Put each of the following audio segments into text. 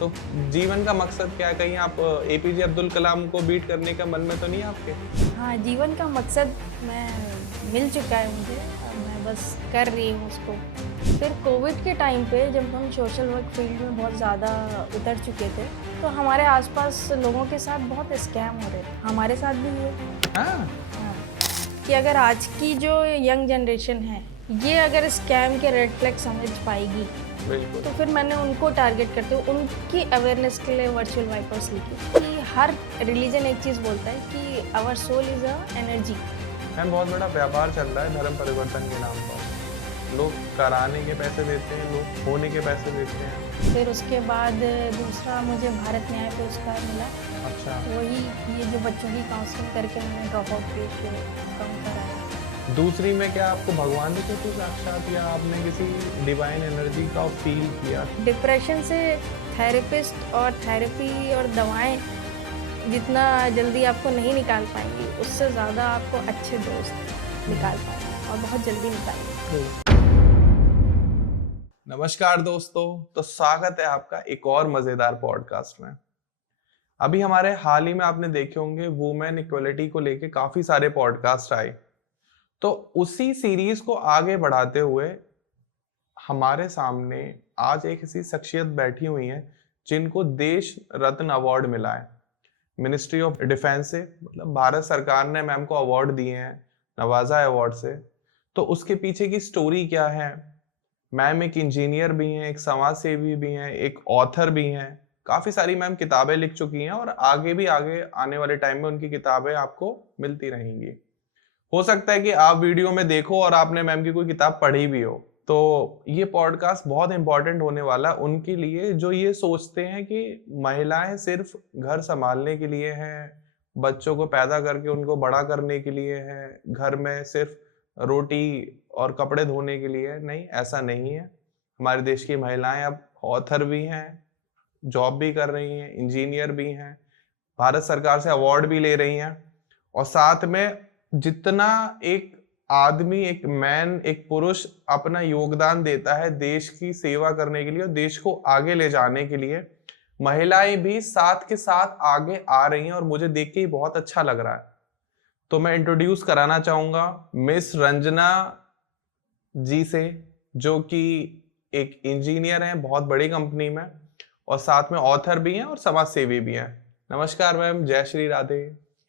तो जीवन का मकसद क्या है? कहीं आप एपीजे अब्दुल कलाम को बीट करने का मन में तो नहीं है आपके? हाँ, जीवन का मकसद मिल चुका है मुझे। अब मैं बस कर रही हूँ उसको। फिर कोविड के टाइम पे जब हम सोशल वर्क फील्ड में बहुत ज़्यादा उतर चुके थे, तो हमारे आसपास लोगों के साथ बहुत स्कैम हो रहे थे। हमारे साथ भी हुए। हाँ, हाँ, कि अगर आज की जो यंग जनरेशन है, ये अगर स्कैम के रेड फ्लैग समझ पाएगी, बिल्कुल। तो फिर मैंने उनको टारगेट करते हुए उनकी अवेयरनेस के लिए वर्चुअल वाइपर्स लिखी कि हर रिलीजन एक चीज़ बोलता है कि our soul is a energy. Ma'am बहुत बड़ा व्यापार चल रहा है धर्म परिवर्तन के नाम पर। लोग कराने के पैसे देते हैं, लोग होने के पैसे देते हैं। फिर उसके बाद दूसरा मुझे भारत न्याय पुरस्कार मिला। अच्छा, वही ये जो बच्चों की काउंसलिंग करके मैंने ड्रॉप आउट रेशियो कम कराया। दूसरी में क्या आपको भगवान दिखे थे साक्षात, या आपने किसी डिवाइन एनर्जी का फील किया? डिप्रेशन से थेरेपिस्ट और थेरेपी और दवाएं जितना जल्दी आपको नहीं निकाल पाएंगी, उससे ज़्यादा आपको अच्छे दोस्त निकाल पाएंगे और बहुत जल्दी निकालेंगे। नमस्कार दोस्तों, तो स्वागत है आपका एक और मजेदार पॉडकास्ट में। अभी हमारे हाल ही में आपने देखे होंगे वुमेन इक्वलिटी को लेके काफी सारे पॉडकास्ट आए। तो उसी सीरीज को आगे बढ़ाते हुए हमारे सामने आज एक ऐसी शख्सियत बैठी हुई है जिनको देश रत्न अवार्ड मिला है। मिनिस्ट्री ऑफ डिफेंस से, मतलब भारत सरकार ने मैम को अवार्ड दिए हैं, नवाजा अवार्ड से। तो उसके पीछे की स्टोरी क्या है? मैम एक इंजीनियर भी हैं, एक समाज सेवी भी हैं, एक ऑथर भी हैं। काफी सारी मैम किताबें लिख चुकी हैं और आगे आने वाले टाइम में उनकी किताबें आपको मिलती रहेंगी। हो सकता है कि आप वीडियो में देखो और आपने मैम की कोई किताब पढ़ी भी हो। तो ये पॉडकास्ट बहुत इंपॉर्टेंट होने वाला उनके लिए जो ये सोचते हैं कि महिलाएं सिर्फ घर संभालने के लिए हैं, बच्चों को पैदा करके उनको बड़ा करने के लिए हैं, घर में सिर्फ रोटी और कपड़े धोने के लिए। नहीं, ऐसा नहीं है। हमारे देश की महिलाएं अब ऑथर भी हैं, जॉब भी कर रही हैं, इंजीनियर भी हैं, भारत सरकार से अवार्ड भी ले रही हैं। और साथ में जितना एक आदमी, एक मैन, एक पुरुष अपना योगदान देता है देश की सेवा करने के लिए और देश को आगे ले जाने के लिए, महिलाएं भी साथ के साथ आगे आ रही हैं और मुझे देख के ही बहुत अच्छा लग रहा है। तो मैं इंट्रोड्यूस कराना चाहूंगा मिस रंजना जी से, जो कि एक इंजीनियर हैं बहुत बड़ी कंपनी में और साथ में ऑथर भी हैं और समाज सेवी भी हैं। नमस्कार मैम, जय श्री राधे।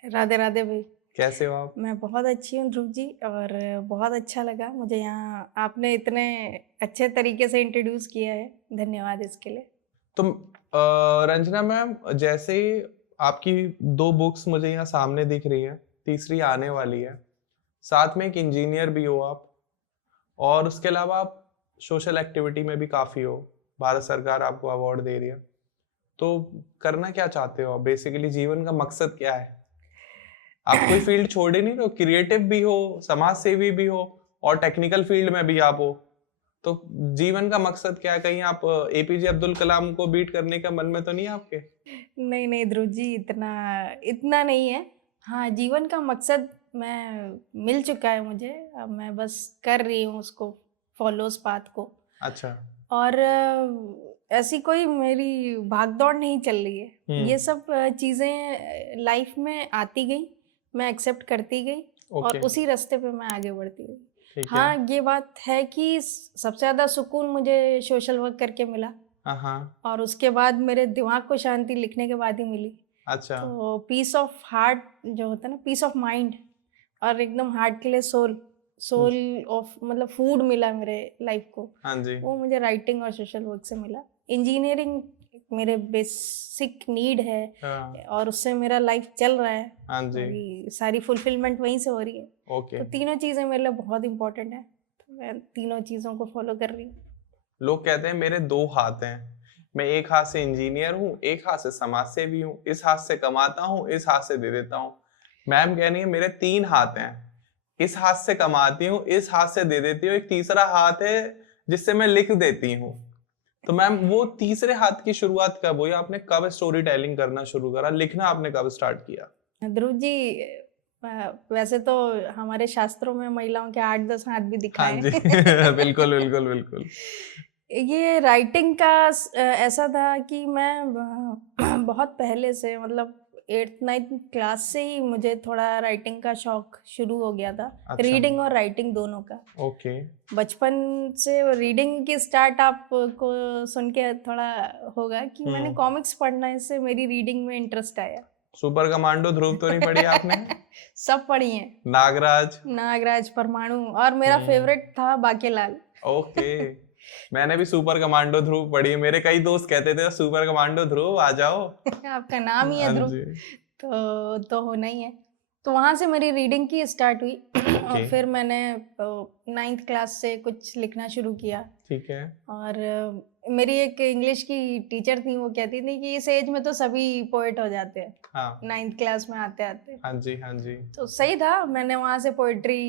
राधे राधे भाई। कैसे हो आप? मैं बहुत अच्छी हूँ ध्रुव जी, और बहुत अच्छा लगा मुझे यहाँ आपने इतने अच्छे तरीके से इंट्रोड्यूस किया है। धन्यवाद इसके लिए। तो रंजना मैम, जैसे ही आपकी 2 बुक्स मुझे यहाँ सामने दिख रही हैं, तीसरी आने वाली है, साथ में एक इंजीनियर भी हो आप, और उसके अलावा आप सोशल एक्टिविटी में भी काफ़ी हो, भारत सरकार आपको अवार्ड दे रही है। तो करना क्या चाहते हो आप? बेसिकली जीवन का मकसद क्या है? आप कोई फील्ड छोड़ ही नहीं रहे हो, क्रिएटिव भी हो, समाज सेवी भी हो और टेक्निकल फील्ड में भी आप हो। तो जीवन का मकसद क्या है? कहीं आप एपीजे अब्दुल कलाम को बीट करने का मन में तो नहीं है आपके? नहीं नहीं ध्रुव जी, इतना इतना नहीं है। हाँ, जीवन का मकसद मिल चुका है मुझे। अब मैं बस कर रही हूँ उसको, फॉलो उस पाथ को। अच्छा। और ऐसी कोई मेरी भाग-दौड़ नहीं चल रही है। ये सब चीज़ें लाइफ में आती गई, मैं एक्सेप्ट करती गई और ओके, उसी रास्ते पे मैं आगे बढ़ती गई। ठीक है। हाँ, ये बात है कि सबसे ज़्यादा सुकून मुझे सोशल वर्क करके मिला हाँ, हाँ। और उसके बाद मेरे दिमाग को शांति लिखने के बाद ही मिली। अच्छा। तो पीस ऑफ हार्ट जो होता है ना, पीस ऑफ माइंड, और एकदम हार्ट के लिए सोल ऑफ मतलब फूड मिला मेरे लाइफ को। हाँ जी। वो मुझे राइटिंग और सोशल वर्क से मिला। इंजीनियरिंग मेरे बेसिक नीड है हाँ, और उससे मेरा लाइफ चल रहा है। हाँ जी। मेरी सारी फुलफिलमेंट वहीं से हो रही है। ओके। तो तीनों चीज़ें मेरे लिए बहुत इंपॉर्टेंट है, तो मैं तीनों चीज़ों को फॉलो कर रही हूँ। लोग कहते हैं मेरे 2 हाथ हैं। मैं एक हाथ से इंजीनियर हूँ, एक हाथ से समाज सेवी हूँ। इस हाथ से कमाता हूँ, इस हाथ से दे देता हूँ। मैम कह रही है मेरे 3 हाथ हैं। इस हाथ से कमाती हूँ, इस हाथ से दे देती हूँ, एक तीसरा हाथ है जिससे मैं लिख देती हूँ। तो मैम वो तीसरे हाथ की शुरुआत कब हुई? आपने कब स्टोरी टेलिंग करना शुरू करा? लिखना आपने कब स्टार्ट किया? ध्रुव जी, वैसे तो हमारे शास्त्रों में महिलाओं के 8-10 हाथ भी हाँ दिखाए जी। हैं। बिल्कुल, बिल्कुल, बिल्कुल। ये राइटिंग का ऐसा था कि मैं बहुत पहले से मतलब 8th 9th क्लास से ही मुझे थोड़ा राइटिंग का शौक शुरू हो गया था। अच्छा। रीडिंग और राइटिंग दोनों का। ओके। बचपन से रीडिंग की स्टार्ट आपको सुन के थोड़ा होगा कि मैंने कॉमिक्स पढ़ना, इससे मेरी रीडिंग में इंटरेस्ट आया। सुपर कमांडो ध्रुव तो नहीं पढ़ी आपने? सब पढ़ी हैं। नागराज। नागराज, परमाणु, और मेरा फेवरेट था बाकेलाल। ओके। मैंने भी सुपर कमांडो ध्रुव पढ़ी है। मेरे कई दोस्त कहते थे सुपर कमांडो ध्रुव आ जाओ। आपका नाम ही है हाँ ध्रुव, जी। तो होना ही है। तो वहाँ से मेरी रीडिंग की स्टार्ट हुई और ओके। फिर मैंने 9th क्लास से कुछ लिखना शुरू किया। ठीक है। और मेरी एक इंग्लिश की टीचर थी, वो कहती थी कि इस एज में तो सभी पोएट हो जाते हैं, हाँ 9th क्लास में आते आते। हाँ जी, हाँ जी। तो सही था, मैंने वहाँ से पोएट्री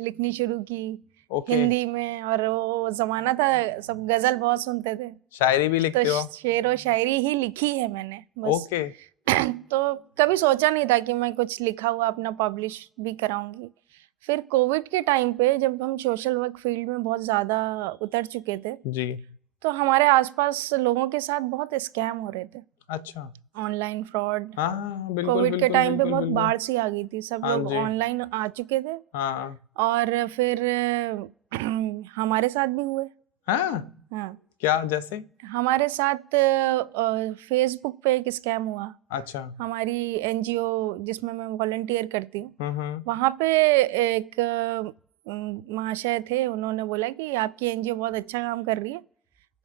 लिखनी शुरू की ओके। हिंदी में। और वो ज़माना था, सब गज़ल बहुत सुनते थे, शायरी भी लिखते तो हो? शेर और शायरी ही लिखी है मैंने बस। ओके। तो कभी सोचा नहीं था कि मैं कुछ लिखा हुआ अपना पब्लिश भी कराऊंगी। फिर कोविड के टाइम पे जब हम सोशल वर्क फील्ड में बहुत ज़्यादा उतर चुके थे, जी। तो हमारे आसपास लोगों के साथ बहुत स्कैम हो रहे थे, अच्छा। Online fraud. हाँ हाँ, बिल्कुल कोविड के बिल्कुल टाइम पे बिल्कुल बहुत बिल्कुल। बाढ़ सी आ गई थी, सब हाँ लोग जी। ऑनलाइन आ चुके थे। हाँ और फिर हमारे साथ भी हुए। हाँ। हाँ, क्या जैसे? हमारे साथ फेसबुक पे एक स्कैम हुआ। अच्छा। हमारी एनजीओ जिसमें मैं वॉलंटियर करती हूँ, हम्म। वहाँ पे एक महाशय थे, उन्होंने बोला कि आपकी एनजीओ बहुत अच्छा काम कर रही है,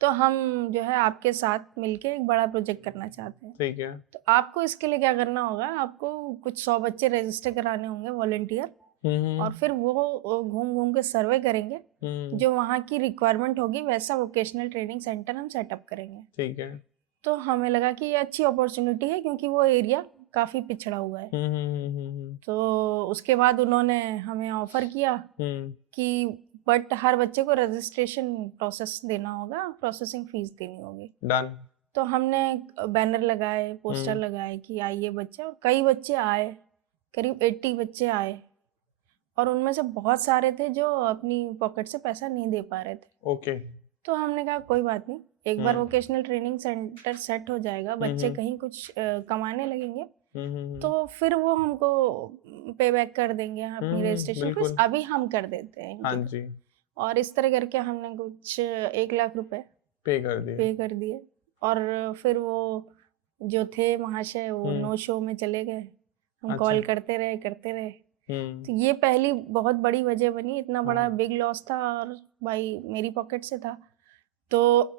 तो हम जो है आपके साथ मिलके एक बड़ा प्रोजेक्ट करना चाहते हैं। ठीक है। तो आपको इसके लिए क्या करना होगा, आपको कुछ 100 बच्चे रजिस्टर कराने होंगे वॉलंटियर, और फिर वो घूम घूम के सर्वे करेंगे, जो वहाँ की रिक्वायरमेंट होगी वैसा वोकेशनल ट्रेनिंग सेंटर हम सेटअप करेंगे। ठीक है। तो हमें लगा कि ये अच्छी अपॉर्चुनिटी है, क्योंकि वो एरिया काफ़ी पिछड़ा हुआ है। तो उसके बाद उन्होंने हमें ऑफ़र किया कि बट हर बच्चे को रजिस्ट्रेशन प्रोसेस देना होगा, प्रोसेसिंग फ़ीस देनी होगी। डन। तो हमने बैनर लगाए, पोस्टर लगाए कि आइए बच्चे, और कई बच्चे आए, करीब 80 बच्चे आए, और उनमें से बहुत सारे थे जो अपनी पॉकेट से पैसा नहीं दे पा रहे थे। ओके। तो हमने कहा कोई बात नहीं, एक बार वोकेशनल ट्रेनिंग सेंटर सेट हो जाएगा, बच्चे कहीं कुछ कमाने लगेंगे, तो फिर वो हमको पे बैक कर देंगे अपनी रजिस्ट्रेशन फीस, अभी हम कर देते हैं हाँ इनकी। जी। और इस तरह करके हमने कुछ 1 लाख रुपए पे कर दिए। पे कर दिए। और फिर वो जो थे महाशय, वो नो शो में चले गए। हम कॉल करते रहे। तो ये पहली बहुत बड़ी वजह बनी, इतना बड़ा बिग लॉस था और भाई मेरी पॉकेट से था, तो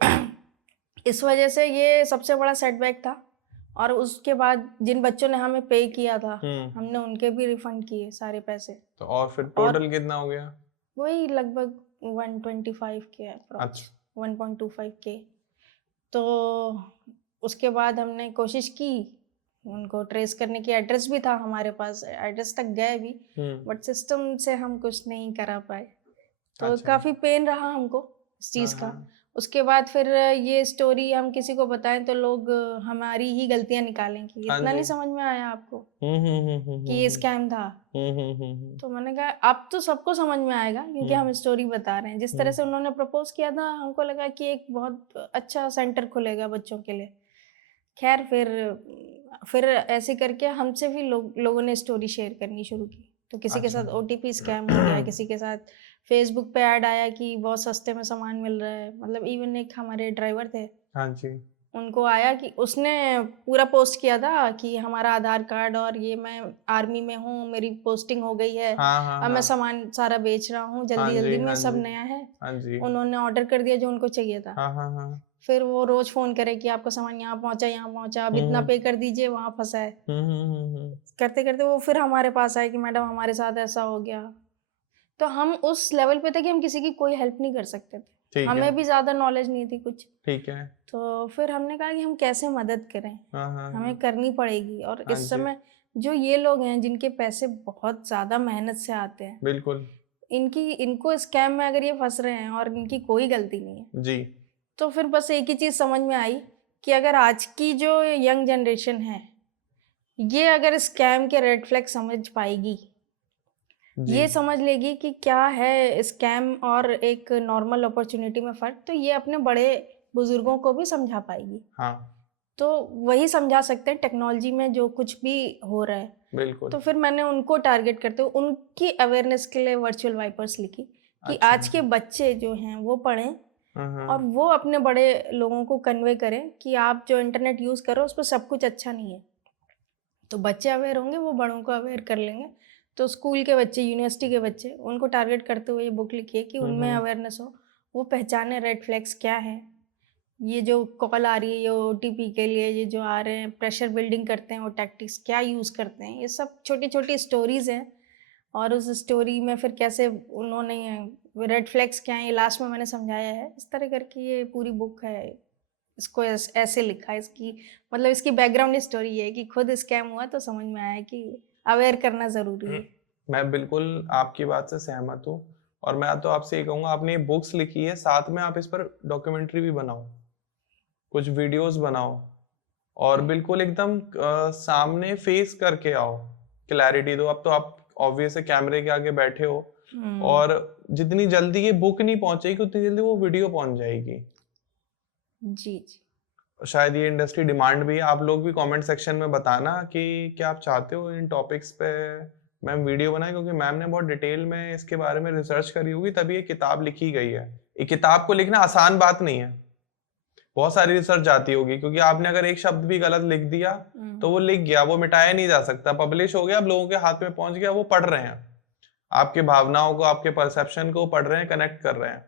इस वजह से ये सबसे बड़ा सेटबैक था। और उसके बाद जिन बच्चों ने हमें पे किया था, हमने उनके भी रिफंड किए सारे पैसे। तो और फिर टोटल कितना हो गया? वही लगभग 125 के अप्रॉक्स, 1.25 के। तो उसके बाद हमने कोशिश की उनको ट्रेस करने की, एड्रेस भी था हमारे पास, एड्रेस तक गए भी, बट सिस्टम से हम कुछ नहीं करा पाए। तो काफ़ी पेन रहा हमको इस चीज़ का। उसके बाद फिर ये स्टोरी हम किसी को बताएं तो लोग हमारी ही गलतियां निकालेंगे, इतना नहीं समझ में आया आपको कि ये स्कैम था। तो मैंने कहा अब तो सबको समझ में आएगा, क्योंकि हम स्टोरी बता रहे हैं। जिस तरह से उन्होंने प्रपोज किया था, हमको लगा कि एक बहुत अच्छा सेंटर खुलेगा बच्चों के लिए। खैर फिर ऐसे करके हमसे भी लोगों ने स्टोरी शेयर करनी शुरू की। तो किसी के साथ OTP स्कैम हो गया, किसी के साथ फेसबुक पे ऐड आया कि बहुत सस्ते में सामान मिल रहा है। मतलब इवन एक हमारे ड्राइवर थे, हाँ जी, उनको आया कि उसने पूरा पोस्ट किया था कि हमारा आधार कार्ड और ये, मैं आर्मी में हूँ, मेरी पोस्टिंग हो गई है, अब मैं सामान सारा बेच रहा हूँ, जल्दी जल्दी में, सब नया है। उन्होंने ऑर्डर कर दिया जो उनको चाहिए था। फिर वो रोज फोन करे कि आपका सामान यहाँ पहुंचा, अब इतना पे कर दीजिए, वहां फंसा है। करते करते वो फिर हमारे पास आए कि मैडम हमारे साथ ऐसा हो गया। तो हम उस लेवल पे थे कि हम किसी की कोई हेल्प नहीं कर सकते थे, हमें भी ज्यादा नॉलेज नहीं थी कुछ। ठीक है। तो फिर हमने कहा कि हम कैसे मदद करें, हमें करनी पड़ेगी। और इस समय जो ये लोग हैं जिनके पैसे बहुत ज्यादा मेहनत से आते हैं, बिल्कुल, इनको स्कैम में अगर ये फंस रहे हैं और इनकी कोई गलती नहीं है जी, तो फिर बस एक ही चीज समझ में आई कि अगर आज की जो यंग जनरेशन है, ये अगर स्कैम के रेड फ्लैग समझ पाएगी, जी। ये समझ लेगी कि क्या है स्कैम और एक नॉर्मल अपॉर्चुनिटी में फ़र्क, तो ये अपने बड़े बुज़ुर्गों को भी समझा पाएगी। हाँ, तो वही समझा सकते हैं टेक्नोलॉजी में जो कुछ भी हो रहा है। बिल्कुल। तो फिर मैंने उनको टारगेट करते हुए उनकी अवेयरनेस के लिए वर्चुअल वाइपर्स लिखी कि अच्छा। आज के बच्चे जो हैं वो पढ़ें हाँ, और वो अपने बड़े लोगों को कन्वे करें कि आप जो इंटरनेट यूज़ करो उस पे सब कुछ अच्छा नहीं है। तो बच्चे अवेयर होंगे, वो बड़ों को अवेयर कर लेंगे। तो स्कूल के बच्चे, यूनिवर्सिटी के बच्चे, उनको टारगेट करते हुए ये बुक लिखी है कि उनमें अवेयरनेस हो, वो पहचाने रेड फ्लैग्स क्या हैं। ये जो कॉल आ रही है, ये ओटीपी के लिए ये जो आ रहे हैं, प्रेशर बिल्डिंग करते हैं, वो टैक्टिक्स क्या यूज़ करते हैं, ये सब छोटी-छोटी स्टोरीज़ हैं। और उस स्टोरी में फिर कैसे उन्होंने रेड फ्लैग्स क्या हैं, ये लास्ट में मैंने समझाया है। इस तरह करके ये पूरी बुक है। इसको ऐसे लिखा है, इसकी मतलब इसकी बैकग्राउंड स्टोरी ये है कि खुद स्कैम हुआ तो समझ में आया कि अवेयर करना ज़रूरी है। मैं बिल्कुल आपकी बात से सहमत हूँ और मैं तो आपसे ये कहूँगा आपने ये बुक्स लिखी है, साथ में आप इस पर डॉक्यूमेंट्री भी बनाओ, कुछ वीडियोस बनाओ और बिल्कुल एकदम सामने फेस करके आओ, क्लैरिटी दो। अब तो आप ऑब्वियस है कैमरे के आगे बैठे हो हुँ। और जितनी जल्दी ये बुक नहीं पहुंचेगी उतनी जल्दी वो वीडियो पहुंच जाएगी। जी, जी। शायद ये इंडस्ट्री डिमांड भी है। आप लोग भी कमेंट सेक्शन में बताना कि क्या आप चाहते हो इन टॉपिक्स पे मैम वीडियो बनाए, क्योंकि मैम ने बहुत डिटेल में इसके बारे में रिसर्च करी होगी तभी ये किताब लिखी गई है। ये किताब को लिखना आसान बात नहीं है, बहुत सारी रिसर्च जाती होगी, क्योंकि आपने अगर एक शब्द भी गलत लिख दिया तो वो लिख गया, वो मिटाया नहीं जा सकता, पब्लिश हो गया, अब लोगों के हाथ में पहुंच गया, वो पढ़ रहे हैं, आपके भावनाओं को, आपके परसेप्शन को पढ़ रहे हैं, कनेक्ट कर रहे हैं।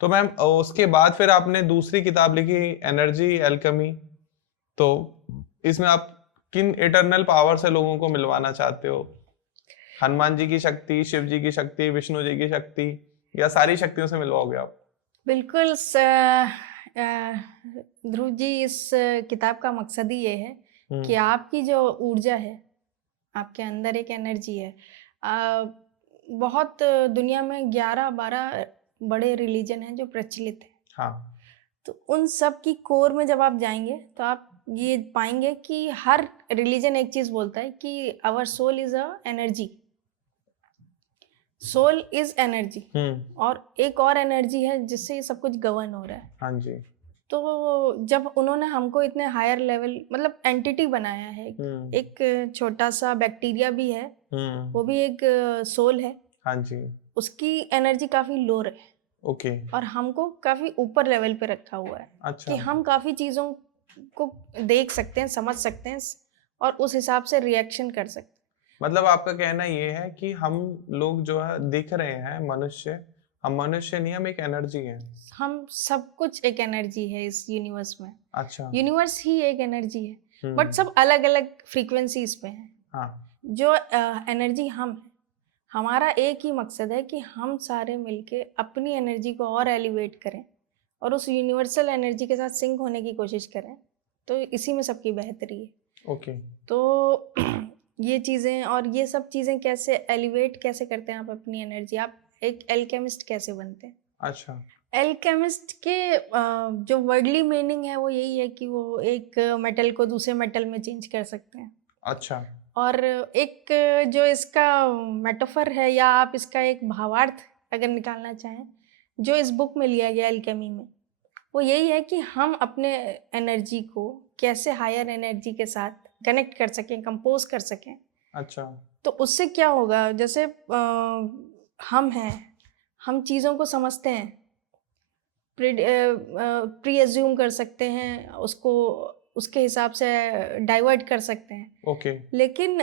तो मैम उसके बाद फिर आपने दूसरी किताब लिखी एनर्जी एल्केमी। तो इसमें आप किन इटरनल पावर से लोगों को मिलवाना चाहते हो? हनुमान जी की शक्ति, शिव जी की शक्ति, विष्णु जी की शक्ति, या सारी शक्तियों से मिलवाओगे आप? बिल्कुल ध्रुव जी, इस किताब का मकसद ही ये है कि आपकी जो ऊर्जा है, आपके अंदर एक एनर्जी है। बहुत दुनिया में 11-12 बड़े रिलीजन हैं जो प्रचलित हैं। हाँ। तो उन सब की कोर में जब आप जाएँगे तो आप ये पाएँगे कि हर रिलीजन एक चीज़ बोलता है कि our soul is a energy. Soul is energy. और एक और एनर्जी है जिससे ये सब कुछ गवर्न हो रहा है। हाँ जी। तो जब उन्होंने हमको इतने हायर लेवल मतलब एंटिटी बनाया है, एक छोटा-सा बैक्टीरिया भी है, वो भी एक सोल है। हाँ जी। उसकी एनर्जी काफ़ी लोअर है ओके। और हमको काफ़ी ऊपर लेवल पे रखा हुआ है कि अच्छा। हम काफ़ी चीज़ों को देख सकते हैं, समझ सकते हैं और उस हिसाब से रिएक्शन कर सकते हैं। मतलब आपका कहना ये है कि हम लोग जो है दिख रहे हैं मनुष्य, हम मनुष्य नहीं, हम एक एनर्जी हैं। हम सब कुछ एक एनर्जी है इस यूनिवर्स में। अच्छा। यूनिवर्स ही एक एनर्जी है, बट सब अलग-अलग फ्रीक्वेंसीज पे हैं। हाँ। जो एनर्जी हम हैं, हमारा एक ही मकसद है कि हम सारे मिलके अपनी एनर्जी को और एलिवेट करें और उस यूनिवर्सल एनर्जी के साथ सिंक होने की कोशिश करें। तो इसी में सबकी बेहतरी है। ओके। तो ये चीज़ें और ये सब चीज़ें कैसे एलिवेट कैसे करते हैं आप अपनी एनर्जी? आप एक एल्केमिस्ट कैसे बनते हैं? अच्छा। एल्केमिस्ट के जो वर्डली मीनिंग है वो यही है कि वो एक मेटल को दूसरे मेटल में चेंज कर सकते हैं। अच्छा। और एक जो इसका मेटाफर है या आप इसका एक भावार्थ अगर निकालना चाहें, जो इस बुक में लिया गया एल्केमी में, वो यही है कि हम अपने एनर्जी को कैसे हायर एनर्जी के साथ कनेक्ट कर सकें, कंपोज कर सकें। अच्छा। तो उससे क्या होगा, जैसे हम हैं, हम चीज़ों को समझते हैं, प्री एज्यूम कर सकते हैं, उसको उसके हिसाब से डाइवर्ट कर सकते हैं। ओके। लेकिन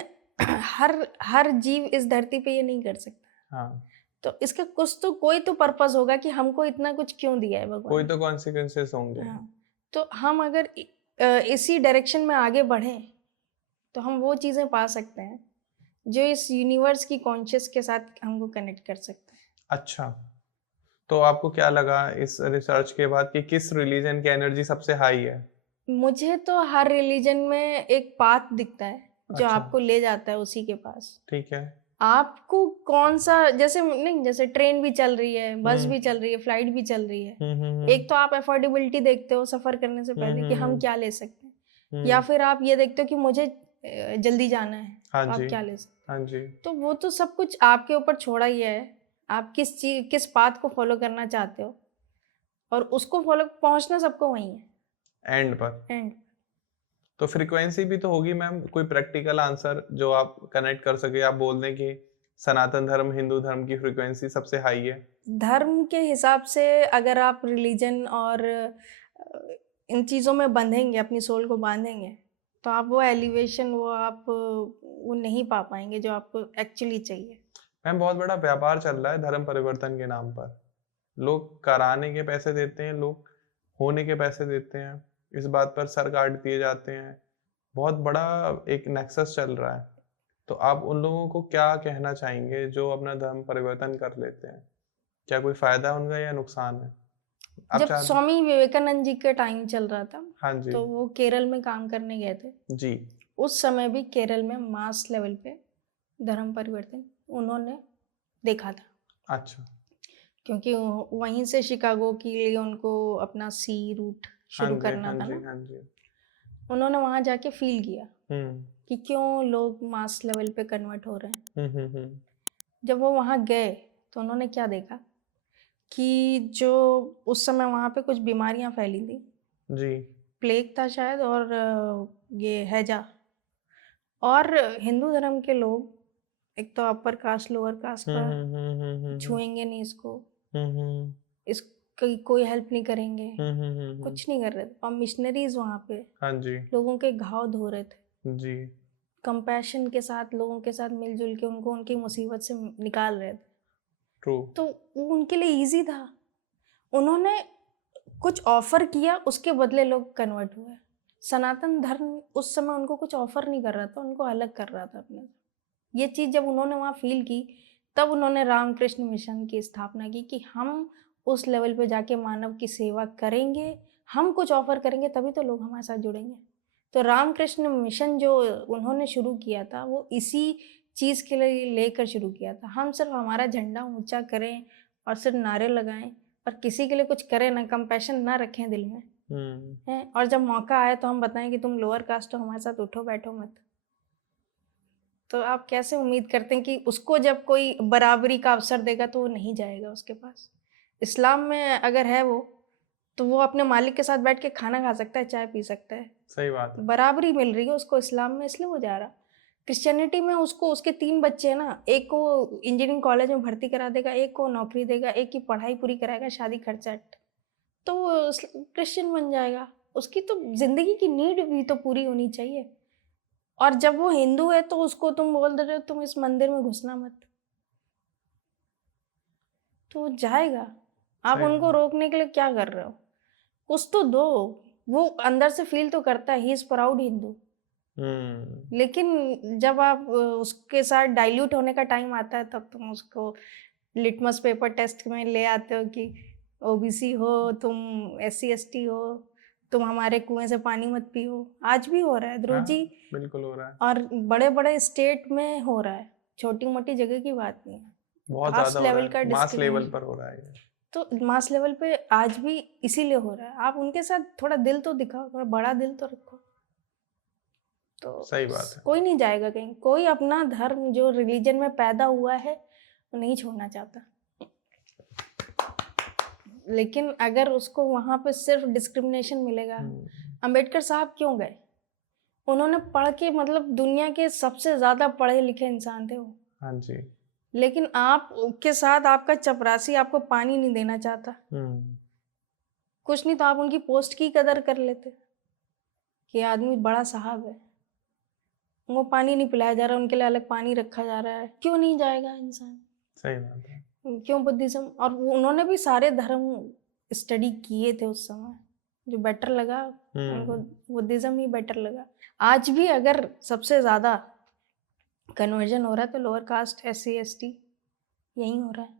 हर जीव इस धरती पे ये नहीं कर सकता। हाँ, तो इसका कुछ तो कोई तो पर्पस होगा कि हमको इतना कुछ क्यों दिया है भगवान कोई ने। तो कॉन्सिक्वेंसेस होंगे। हाँ, तो हम अगर इसी डायरेक्शन में आगे बढ़ें तो हम वो चीज़ें पा सकते हैं जो इस यूनिवर्स की कॉन्शियस के साथ हमको कनेक्ट कर सकते हैं। अच्छा, तो आपको क्या लगा इस रिसर्च के बाद कि किस रिलीजन की एनर्जी सबसे हाई है? मुझे तो हर रिलीजन में एक पाथ दिखता है जो अच्छा। आपको ले जाता है उसी के पास। ठीक है। आपको कौन-सा, जैसे नहीं, जैसे ट्रेन भी चल रही है, बस भी चल रही है, फ्लाइट भी चल रही है। एक तो आप अफोर्डेबिलिटी देखते हो सफ़र करने से पहले कि हम क्या ले सकते हैं, या फिर आप ये देखते हो कि मुझे जल्दी जाना है हाँ तो आप जी। क्या ले सकते हाँ जी। हैं। तो वो तो सब कुछ आपके ऊपर छोड़ा ही है, आप किस पाथ को फॉलो करना चाहते हो, और उसको फॉलो पहुंचना सबको वहीं है एंड पर एंड। तो फ्रीक्वेंसी भी तो होगी मैम, कोई प्रैक्टिकल आंसर जो आप कनेक्ट कर सके, आप बोल दें कि सनातन धर्म हिंदू धर्म की फ्रीक्वेंसी सबसे हाई है। धर्म के हिसाब से अगर आप रिलीजन और इन चीज़ों में बंधेंगे, अपनी सोल को बांधेंगे, तो आप वो एलिवेशन वो नहीं पा पाएंगे जो आपको एक्चुअली चाहिए। मैम बहुत बड़ा व्यापार चल रहा है धर्म परिवर्तन के नाम पर। लोग कराने के पैसे देते हैं, लोग होने के पैसे देते हैं, इस बात पर सर काट दिए जाते हैं। बहुत बड़ा एक नेक्सस चल रहा है। तो आप उन लोगों को क्या कहना चाहेंगे जो अपना धर्म परिवर्तन कर लेते हैं? क्या कोई फायदा है उनका या नुकसान है? आप जब चाहते स्वामी विवेकानंद जी का टाइम चल रहा था, हाँ जी। तो वो केरल में काम करने गए थे। जी। उस समय भी केरल में मास लेवल पे धर्म परिवर्तन उन्होंने देखा था, अच्छा। क्योंकि वहीं से शिकागो के लिए उनको अपना सी रूट हाँ शुरू जी, करना हाँ था जी, ना। हाँ जी। उन्होंने वहाँ जाके फील किया हुँ। कि क्यों लोग मास लेवल पे कन्वर्ट हो रहे हैं। हुँ, हुँ, हुँ। जब वो वहाँ गए तो उन्होंने क्या देखा कि जो उस समय वहाँ पे कुछ बीमारियाँ फैली थी, जी। प्लेग था शायद, और ये हैजा। और हिंदू धर्म के लोग एक तो अपर कास्ट लोअर कास्ट हुँ, का हुँ, हुँ, हुँ, हुँ, हुँ। छुएंगे नहीं इसको, हुँ, हुँ। इसकी कोई हेल्प नहीं करेंगे, हुँ, हुँ, हुँ, हुँ। कुछ नहीं कर रहे थे। और मिशनरीज वहाँ पे हाँ जी। लोगों के घाव धो रहे थे, जी। कंपैशन के साथ लोगों के साथ मिलजुल के उनको उनकी मुसीबत से निकाल रहे थे। ट्रू। तो वो उनके लिए इजी था। उन्होंने कुछ ऑफर किया, उसके बदले लोग कन्वर्ट हुए। सनातन धर्म उस समय उनको कुछ ऑफर नहीं कर रहा था, उनको अलग कर रहा था अपने से। ये चीज़ जब उन्होंने वहाँ फील की, तब उन्होंने रामकृष्ण मिशन की स्थापना की कि हम उस लेवल पे जाके मानव की सेवा करेंगे, हम कुछ ऑफर करेंगे तभी तो लोग हमारे साथ जुड़ेंगे। तो रामकृष्ण मिशन जो उन्होंने शुरू किया था, वो इसी चीज़ के लिए लेकर शुरू किया था। हम सिर्फ हमारा झंडा ऊंचा करें और सिर्फ नारे लगाएं और किसी के लिए कुछ करें ना, कंपैशन ना रखें दिल में, हुँ। हैं। और जब मौका आए तो हम बताएं कि तुम लोअर कास्ट हो, हमारे साथ उठो बैठो मत। तो आप कैसे उम्मीद करते हैं कि उसको जब कोई बराबरी का अवसर देगा तो वो नहीं जाएगा उसके पास। इस्लाम में अगर है वो, तो वो अपने मालिक के साथ बैठ के खाना खा सकता है, चाय पी सकता है, सही बात है। बराबरी मिल रही है उसको इस्लाम में, इसलिए वो जा रहा। क्रिश्चियनिटी में उसको उसके 3 बच्चे हैं ना, एक को इंजीनियरिंग कॉलेज में भर्ती करा देगा, एक को नौकरी देगा, एक की पढ़ाई पूरी कराएगा, शादी खर्चा, तो वो क्रिश्चियन बन जाएगा। उसकी तो ज़िंदगी की नीड भी तो पूरी होनी चाहिए। और जब वो हिंदू है तो उसको तुम बोल दे रहे हो तुम इस मंदिर में घुसना मत, तो वो जाएगा। आप सही उनको बात। रोकने के लिए क्या कर रहे हो? कुछ तो दो। वो अंदर से फील तो करता है ही इज़ प्राउड हिंदू। हुँ। लेकिन जब आप उसके साथ डाइल्यूट होने का टाइम आता है, तब तुम उसको लिटमस पेपर टेस्ट में ले आते हो कि ओबीसी हो, तुम एससी एसटी हो, तुम हमारे कुएं से पानी मत पियो। आज भी हो रहा है ध्रुव हाँ, जी, बिल्कुल हो रहा है। और बड़े बड़े स्टेट में हो रहा है, छोटी मोटी जगह की बात नहीं है। बहुत ज़्यादा कास्ट हो रहा लेवल का है। मास लेवल डिस्क्रिमिनेशन पर हो रहा है ये। तो मास लेवल पे आज भी इसीलिए हो रहा है। आप उनके साथ थोड़ा दिल तो दिखाओ, थोड़ा बड़ा दिल तो रखो, तो सही बात है। कोई नहीं जाएगा कहीं। कोई अपना धर्म जो रिलीजन में पैदा हुआ है वो नहीं छोड़ना चाहता। लेकिन अगर उसको वहाँ पे सिर्फ डिस्क्रिमिनेशन मिलेगा। अंबेडकर साहब क्यों गए? उन्होंने पढ़ के, मतलब दुनिया के सबसे ज़्यादा पढ़े लिखे इंसान थे वो। हाँ जी। लेकिन आप के साथ आपका चपरासी आपको पानी नहीं देना चाहता, कुछ नहीं तो आप उनकी पोस्ट की कदर कर लेते कि आदमी बड़ा साहब है, उनको पानी नहीं पिलाया जा रहा, उनके लिए अलग पानी रखा जा रहा है। क्यों नहीं जाएगा इंसान? सही बात है। क्यों बुद्धिज्म? और उन्होंने भी सारे धर्म स्टडी किए थे उस समय, जो बेटर लगा उनको बुद्धिज्म ही बेटर लगा। आज भी अगर सबसे ज़्यादा कन्वर्जन हो रहा है तो लोअर कास्ट SC ST यहीं हो रहा है।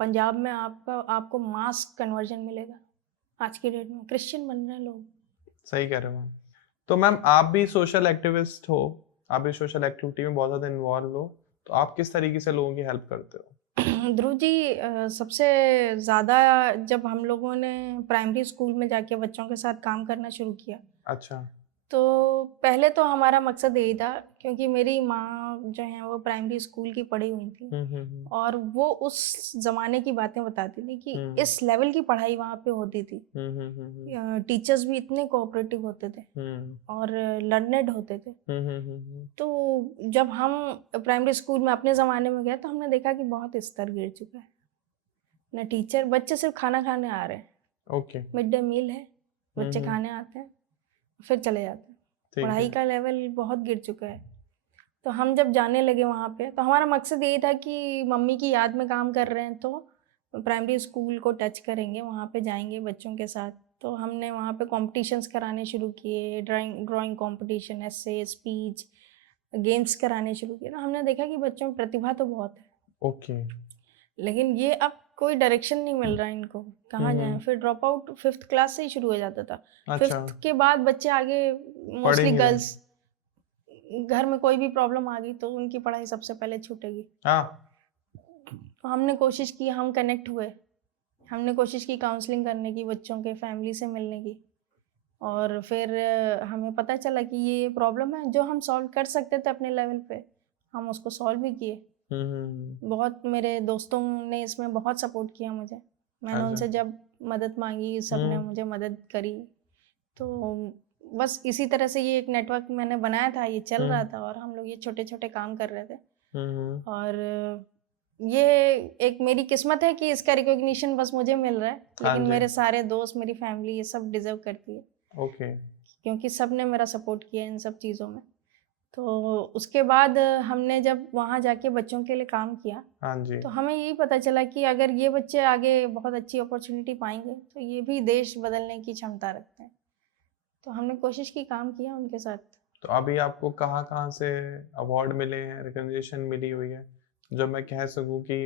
पंजाब में आपको मास कन्वर्जन मिलेगा आज की डेट में। क्रिश्चियन बन रहे हैं लोग। सही कह रहे हो मैम। तो मैम आप भी सोशल एक्टिविस्ट हो, आप भी सोशल एक्टिविटी में बहुत ज़्यादा इन्वॉल्व हो, तो आप किस तरीके से लोगों की हेल्प करते हो? ध्रुव जी, सबसे ज़्यादा जब हम लोगों ने प्राइमरी स्कूल में जाके बच्चों के साथ काम करना शुरू किया, अच्छा। तो पहले तो हमारा मकसद यही था, क्योंकि मेरी माँ जो है वो प्राइमरी स्कूल की पढ़ी हुई थी, हम्म। और वो उस ज़माने की बातें बताती थी कि इस लेवल की पढ़ाई वहाँ पे होती थी। टीचर्स भी इतने कोऑपरेटिव होते थे और लर्नेड होते थे। तो जब हम प्राइमरी स्कूल में अपने ज़माने में गए तो हमने देखा कि बहुत स्तर गिर चुका है। न टीचर, बच्चे सिर्फ खाना खाने आ रहे हैं। ओके। मिड डे मील है, बच्चे खाने आते हैं फिर चले जाते हैं। ठीक पढ़ाई है। का लेवल बहुत गिर चुका है। तो हम जब जाने लगे वहाँ पे, तो हमारा मकसद यही था कि मम्मी की याद में काम कर रहे हैं तो प्राइमरी स्कूल को टच करेंगे, वहाँ पे जाएंगे बच्चों के साथ। तो हमने वहाँ पे कॉम्पिटिशन्स कराने शुरू किए, ड्राइंग कॉम्पिटिशन, एस्से, स्पीच, गेम्स कराने शुरू किए। तो हमने देखा कि बच्चों में प्रतिभा तो बहुत है, ओके। लेकिन ये अब कोई डायरेक्शन नहीं मिल रहा है इनको, कहाँ जाएं। फिर ड्रॉप आउट 5th क्लास से ही शुरू हो जाता था। अच्छा। 5th के बाद बच्चे आगे पढ़ ही मोस्टली नहीं रहे। गर्ल्स, घर में कोई भी प्रॉब्लम आ गई तो उनकी पढ़ाई सबसे पहले छूटेगी। हाँ। तो हमने कोशिश की, हम कनेक्ट हुए, हमने कोशिश की काउंसलिंग करने की, बच्चों के फैमिली से मिलने की, और फिर हमें पता चला कि ये प्रॉब्लम है जो हम सॉल्व कर सकते थे अपने लेवल पे, हम उसको सॉल्व भी किए। बहुत मेरे दोस्तों ने इसमें बहुत सपोर्ट किया मुझे। मैंने अच्छा। उनसे जब मदद मांगी, सबने मुझे मदद करी। तो बस इसी तरह से ये एक नेटवर्क मैंने बनाया था, ये चल रहा था, और हम लोग ये छोटे छोटे काम कर रहे थे। और ये एक मेरी किस्मत है कि इसका रिकॉग्निशन बस मुझे मिल रहा है, लेकिन मेरे सारे दोस्त, मेरी फैमिली, ये सब डिजर्व करती है। ओके। क्योंकि सब ने मेरा सपोर्ट किया इन सब चीज़ों में। तो उसके बाद हमने जब वहाँ जाके बच्चों के लिए काम किया, हाँ जी। तो हमें यही पता चला कि अगर ये बच्चे आगे बहुत अच्छी अपॉर्चुनिटी पाएंगे तो ये भी देश बदलने की क्षमता रखते हैं। तो हमने कोशिश की, काम किया उनके साथ। तो अभी आपको कहाँ कहाँ से अवार्ड मिले हैं, रिकॉग्निशन मिली हुई है, जो मैं कह सकूँ कि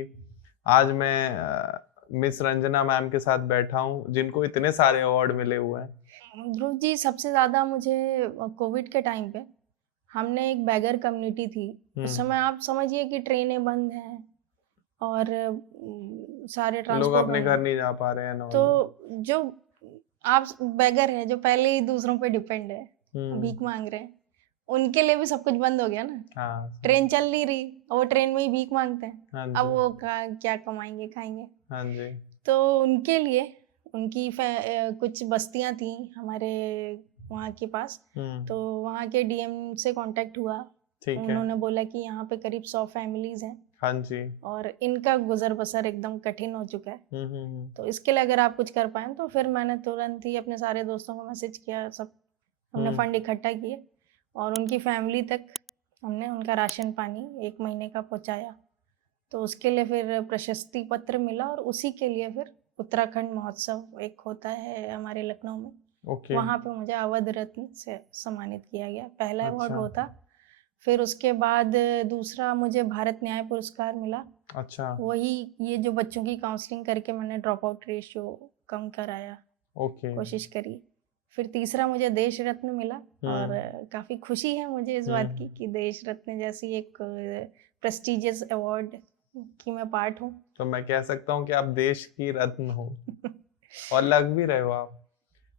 आज मैं मिस रंजना मैम के साथ बैठा हूँ जिनको इतने सारे अवार्ड मिले हुए हैं? ध्रुव जी, सबसे ज़्यादा मुझे कोविड के टाइम पे, हमने एक बैगर कम्युनिटी थी उस समय, आप समझिए कि ट्रेनें बंद हैं और सारे लोग ट्रांसपोर्ट अपने बंद घर हैं। नहीं जा पा रहे हैं तो नॉर्मल। जो आप बैगर है, जो पहले ही दूसरों पे डिपेंड है, भीख मांग रहे हैं, उनके लिए भी सब कुछ बंद हो गया ना। हाँ। ट्रेन चल नहीं रही और वो ट्रेन में ही भीख मांगते हैं। हाँ अब जी। वो क्या कमाएंगे, खाएंगे। हाँ जी। तो उनके लिए उनकी कुछ बस्तियां थी हमारे वहाँ के पास, तो वहाँ के डीएम से कांटेक्ट हुआ। ठीक है। उन्होंने बोला कि यहाँ पे करीब 100 फैमिलीज हैं। हाँ जी। और इनका गुजर बसर एकदम कठिन हो चुका है। तो इसके लिए अगर आप कुछ कर पाएं, तो फिर मैंने तुरंत ही अपने सारे दोस्तों को मैसेज किया, सब हमने फंड इकट्ठा किए और उनकी फैमिली तक हमने उनका राशन पानी 1 महीने का पहुंचाया। तो उसके लिए फिर प्रशस्ति पत्र मिला, और उसी के लिए फिर उत्तराखंड महोत्सव एक होता है हमारे लखनऊ में, वहाँ पे मुझे अवध रत्न से सम्मानित किया गया। पहला अवार्ड वो था। फिर उसके बाद दूसरा मुझे भारत न्याय पुरस्कार मिला। अच्छा। वही ये जो बच्चों की काउंसलिंग करके मैंने ड्रॉप आउट रेशियो कम कराया, कोशिश करी। फिर तीसरा मुझे देश रत्न मिला, और काफ़ी खुशी है मुझे इस बात की कि देश रत्न जैसी एक प्रेस्टिजियस अवार्ड की मैं पार्ट हूँ। तो मैं कह सकता हूँ कि आप देश की रत्न हो और लग भी रहे हो। आप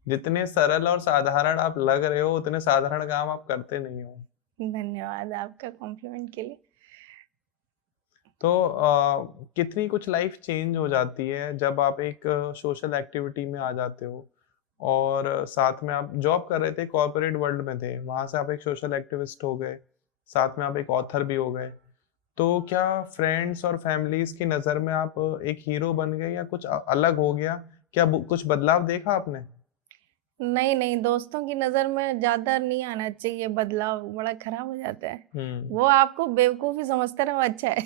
जितने सरल और साधारण आप लग रहे हो, उतने साधारण काम आप करते नहीं हो। धन्यवाद आपका कॉम्प्लीमेंट के लिए। तो कितनी कुछ लाइफ चेंज हो जाती है जब आप एक सोशल एक्टिविटी में आ जाते हो, और साथ में आप जॉब कर रहे थे, कॉर्पोरेट वर्ल्ड में थे, वहां से आप एक सोशल एक्टिविस्ट हो गए, साथ में आप एक ऑथर भी हो गए। तो क्या फ्रेंड्स और फैमिलीज की नज़र में आप एक हीरो बन गए, या कुछ अलग हो गया? क्या कुछ बदलाव देखा आपने? नहीं, दोस्तों की नज़र में ज़्यादा नहीं आना चाहिए बदलाव, बड़ा खराब हो जाता है। वो आपको बेवकूफ़ी समझते रहो, अच्छा है।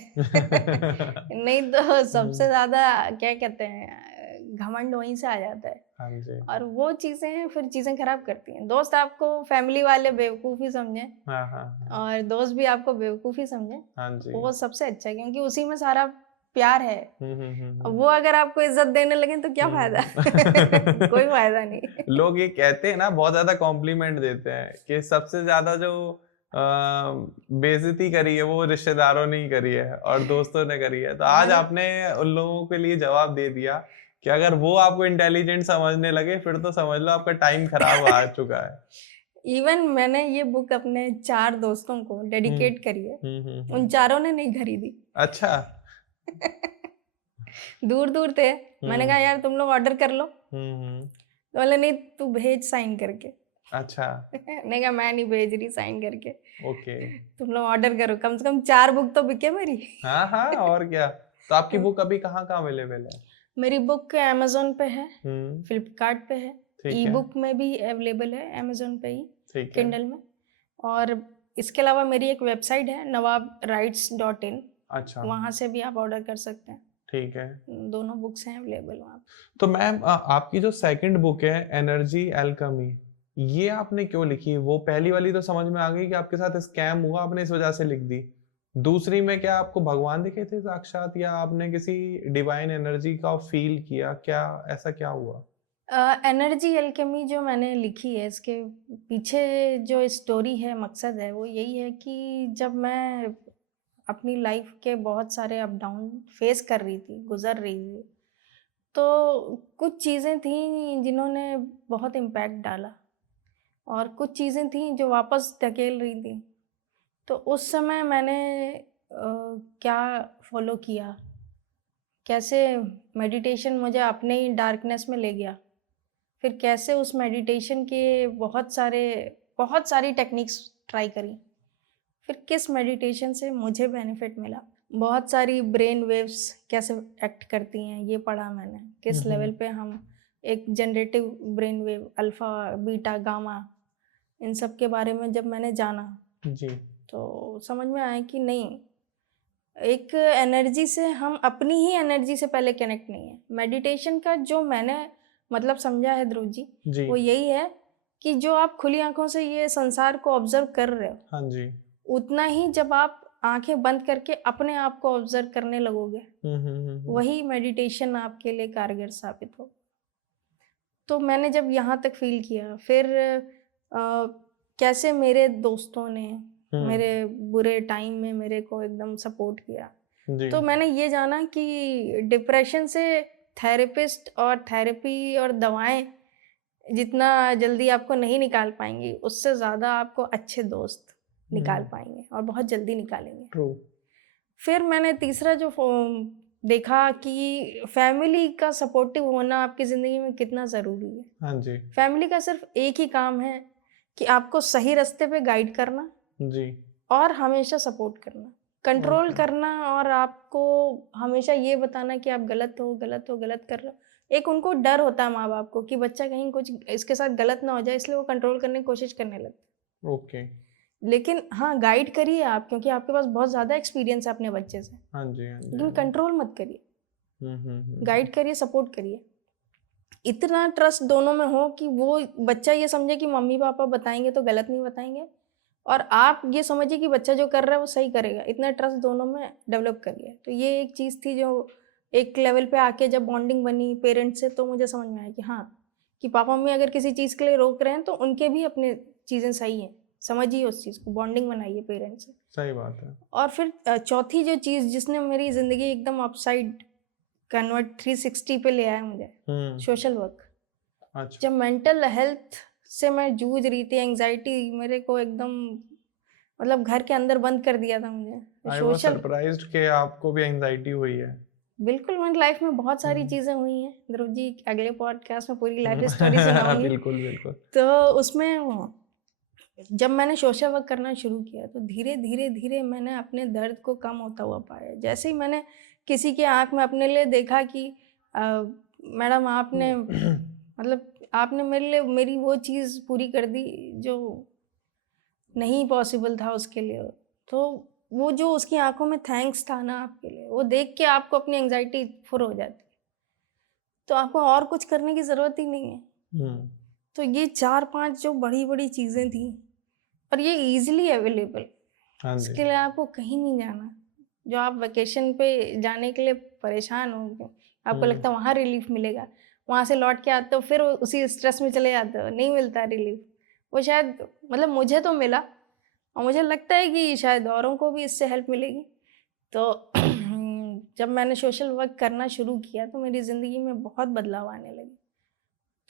नहीं तो सबसे ज़्यादा क्या कहते हैं, घमंड वहीं से आ जाता है। हाँ जी। और वो चीज़ें फिर चीज़ें खराब करती हैं। दोस्त आपको, फैमिली वाले बेवकूफ़ी समझें, हाँ। और दोस्त भी आपको बेवकूफ़ी समझें, हाँ जी। वो सबसे अच्छा है, क्योंकि उसी में सारा प्यार है। हम्म। वो अगर आपको इज्जत देने लगे तो क्या फायदा? कोई फायदा नहीं। लोग ये कहते हैं ना, बहुत ज्यादा कॉम्प्लीमेंट देते हैं कि सबसे ज्यादा जो बेइज्जती करी है वो रिश्तेदारों ने ही करी है और दोस्तों ने करी है। तो आज आपने उन लोगों के लिए जवाब दे दिया कि अगर वो आपको इंटेलिजेंट समझने लगे, फिर तो समझ लो आपका टाइम खराब आ चुका है। इवन मैंने ये बुक अपने 4 दोस्तों को डेडिकेट करी है, उन चारों ने नहीं खरीदी। अच्छा। दूर दूर थे, मैंने कहा यार तुम लोग ऑर्डर कर लो, तो बोले नहीं तू भेज साइन करके। अच्छा। मैंने कहा मैं नहीं भेज रही साइन करके, ओके। तुम लोग ऑर्डर करो, कम से कम 4 बुक तो बिके मेरी। हाँ हाँ, और क्या। तो आपकी बुक अभी कहाँ कहाँ अवेलेबल है? मेरी बुक अमेजोन पे है, हम्म। फ्लिपकार्ट पे है, ठीक ई है। बुक में भी अवेलेबल है अमेजोन पे ही, ठीक है। किंडल में। और इसके अलावा मेरी एक वेबसाइट है nawabwrites.in, अच्छा। वहाँ से भी आप ऑर्डर कर सकते हैं। ठीक है। दोनों बुक्स हैं अवेलेबल वहाँ पे। तो मैम आपकी जो सेकंड बुक है एनर्जी एल्केमी, ये आपने क्यों लिखी? वो पहली वाली तो समझ में आ गई कि आपके साथ स्कैम हुआ, आपने इस वजह से लिख दी। दूसरी में क्या आपको भगवान दिखे थे साक्षात, या आपने किसी डिवाइन एनर्जी का फील किया? क्या ऐसा क्या हुआ? एनर्जी एल्केमी जो मैंने लिखी है, इसके पीछे जो स्टोरी है, मकसद है, वो यही है कि जब मैं अपनी लाइफ के बहुत सारे अप डाउन फेस कर रही थी, गुजर रही थी, तो कुछ चीज़ें थी जिन्होंने बहुत इम्पैक्ट डाला, और कुछ चीज़ें थी जो वापस धकेल रही थी। तो उस समय मैंने क्या फॉलो किया, कैसे मेडिटेशन मुझे अपने ही डार्कनेस में ले गया, फिर कैसे उस मेडिटेशन के बहुत सारी टेक्निक्स ट्राई करी, फिर किस मेडिटेशन से मुझे बेनिफिट मिला, बहुत सारी ब्रेन वेव्स कैसे एक्ट करती हैं ये पढ़ा मैंने, किस लेवल पे हम एक generative brain wave, alpha beta gamma, इन सब के बारे में जब मैंने जाना जी। तो समझ में आया कि नहीं, एक एनर्जी से हम अपनी ही एनर्जी से पहले कनेक्ट नहीं है। मेडिटेशन का जो मैंने मतलब समझा है ध्रुव जी, जी। वो यही है कि जो आप खुली आंखों से ये संसार को ऑब्जर्व कर रहे हो, हाँ जी। उतना ही जब आप आंखें बंद करके अपने आप को ऑब्जर्व करने लगोगे, वही मेडिटेशन आपके लिए कारगर साबित हो। तो मैंने जब यहाँ तक फील किया, फिर कैसे मेरे दोस्तों ने मेरे बुरे टाइम में मेरे को एकदम सपोर्ट किया, जी। तो मैंने ये जाना कि डिप्रेशन से थेरेपिस्ट और थेरेपी और दवाएं जितना जल्दी आपको नहीं निकाल पाएंगी, उससे ज़्यादा आपको अच्छे दोस्त निकाल पाएंगे, और बहुत जल्दी निकालेंगे। ट्रू। फिर मैंने तीसरा जो देखा कि फैमिली का सपोर्टिव होना आपकी ज़िंदगी में कितना ज़रूरी है। हाँ जी। फैमिली का सिर्फ एक ही काम है कि आपको सही रास्ते पे गाइड करना जी। और हमेशा सपोर्ट करना, कंट्रोल Okay. करना, और आपको हमेशा ये बताना कि आप गलत हो, गलत हो, गलत कर रहे हो। एक उनको डर होता है माँ बाप को कि बच्चा कहीं कुछ इसके साथ गलत ना हो जाए, इसलिए वो कंट्रोल करने की कोशिश करने लगते। ओके। लेकिन हाँ, गाइड करिए आप, क्योंकि आपके पास बहुत ज़्यादा एक्सपीरियंस है अपने बच्चे से, हाँ जी। हाँ जी। लेकिन कंट्रोल मत करिए, हम्म। गाइड करिए, सपोर्ट करिए। इतना ट्रस्ट दोनों में हो कि वो बच्चा ये समझे कि मम्मी पापा बताएंगे तो गलत नहीं बताएंगे, और आप ये समझिए कि बच्चा जो कर रहा है वो सही करेगा। इतना ट्रस्ट दोनों में डेवलप करिए। तो ये एक चीज़ थी जो एक लेवल पे आके जब बॉन्डिंग बनी पेरेंट्स से, तो मुझे समझ में आया कि हाँ, कि पापा मम्मी अगर किसी चीज़ के लिए रोक रहे हैं तो उनके भी अपने चीज़ें सही हैं, समझिए उस चीज़ को, बॉन्डिंग बनाइए पेरेंट्स से। सही बात है। और फिर चौथी जो चीज़ जिसने मेरी ज़िंदगी एकदम अपसाइड कन्वर्ट 360 पे ले आया मुझे, सोशल वर्क। अच्छा। जब मेंटल हेल्थ से मैं जूझ रही थी, एंग्जाइटी मेरे को एकदम मतलब घर के अंदर बंद कर दिया था मुझे। आई वाज सरप्राइज्ड कि आपको भी एंजाइटी हुई है। बिल्कुल, मेरी लाइफ में बहुत सारी चीज़ें हुई हैं ध्रुव जी, अगले पॉडकास्ट में पूरी लाइफ स्टोरी सुनाऊंगी। बिल्कुल बिल्कुल। तो उसमें जब मैंने सोशल वर्क करना शुरू किया तो धीरे धीरे धीरे मैंने अपने दर्द को कम होता हुआ पाया। जैसे ही मैंने किसी के आँख में अपने लिए देखा कि मैडम आपने मतलब आपने मेरे लिए मेरी वो चीज़ पूरी कर दी जो नहीं पॉसिबल था उसके लिए, तो वो जो उसकी आंखों में थैंक्स था ना आपके लिए, वो देख के आपको अपनी एंग्जाइटी फुर हो जाती है, तो आपको और कुछ करने की ज़रूरत ही नहीं है। तो ये 4-5 जो बड़ी-बड़ी चीज़ें थी, और ये ईज़िली अवेलेबल, हाँ जी। इसके लिए आपको कहीं नहीं जाना। जो आप वेकेशन पे जाने के लिए परेशान हो, आपको लगता है वहाँ रिलीफ मिलेगा, वहाँ से लौट के आते हो फिर उसी स्ट्रेस में चले जाते हो, नहीं मिलता रिलीफ। वो शायद मतलब मुझे तो मिला, और मुझे लगता है कि शायद औरों को भी इससे हेल्प मिलेगी। तो जब मैंने सोशल वर्क करना शुरू किया तो मेरी ज़िंदगी में बहुत बदलाव आने लगे।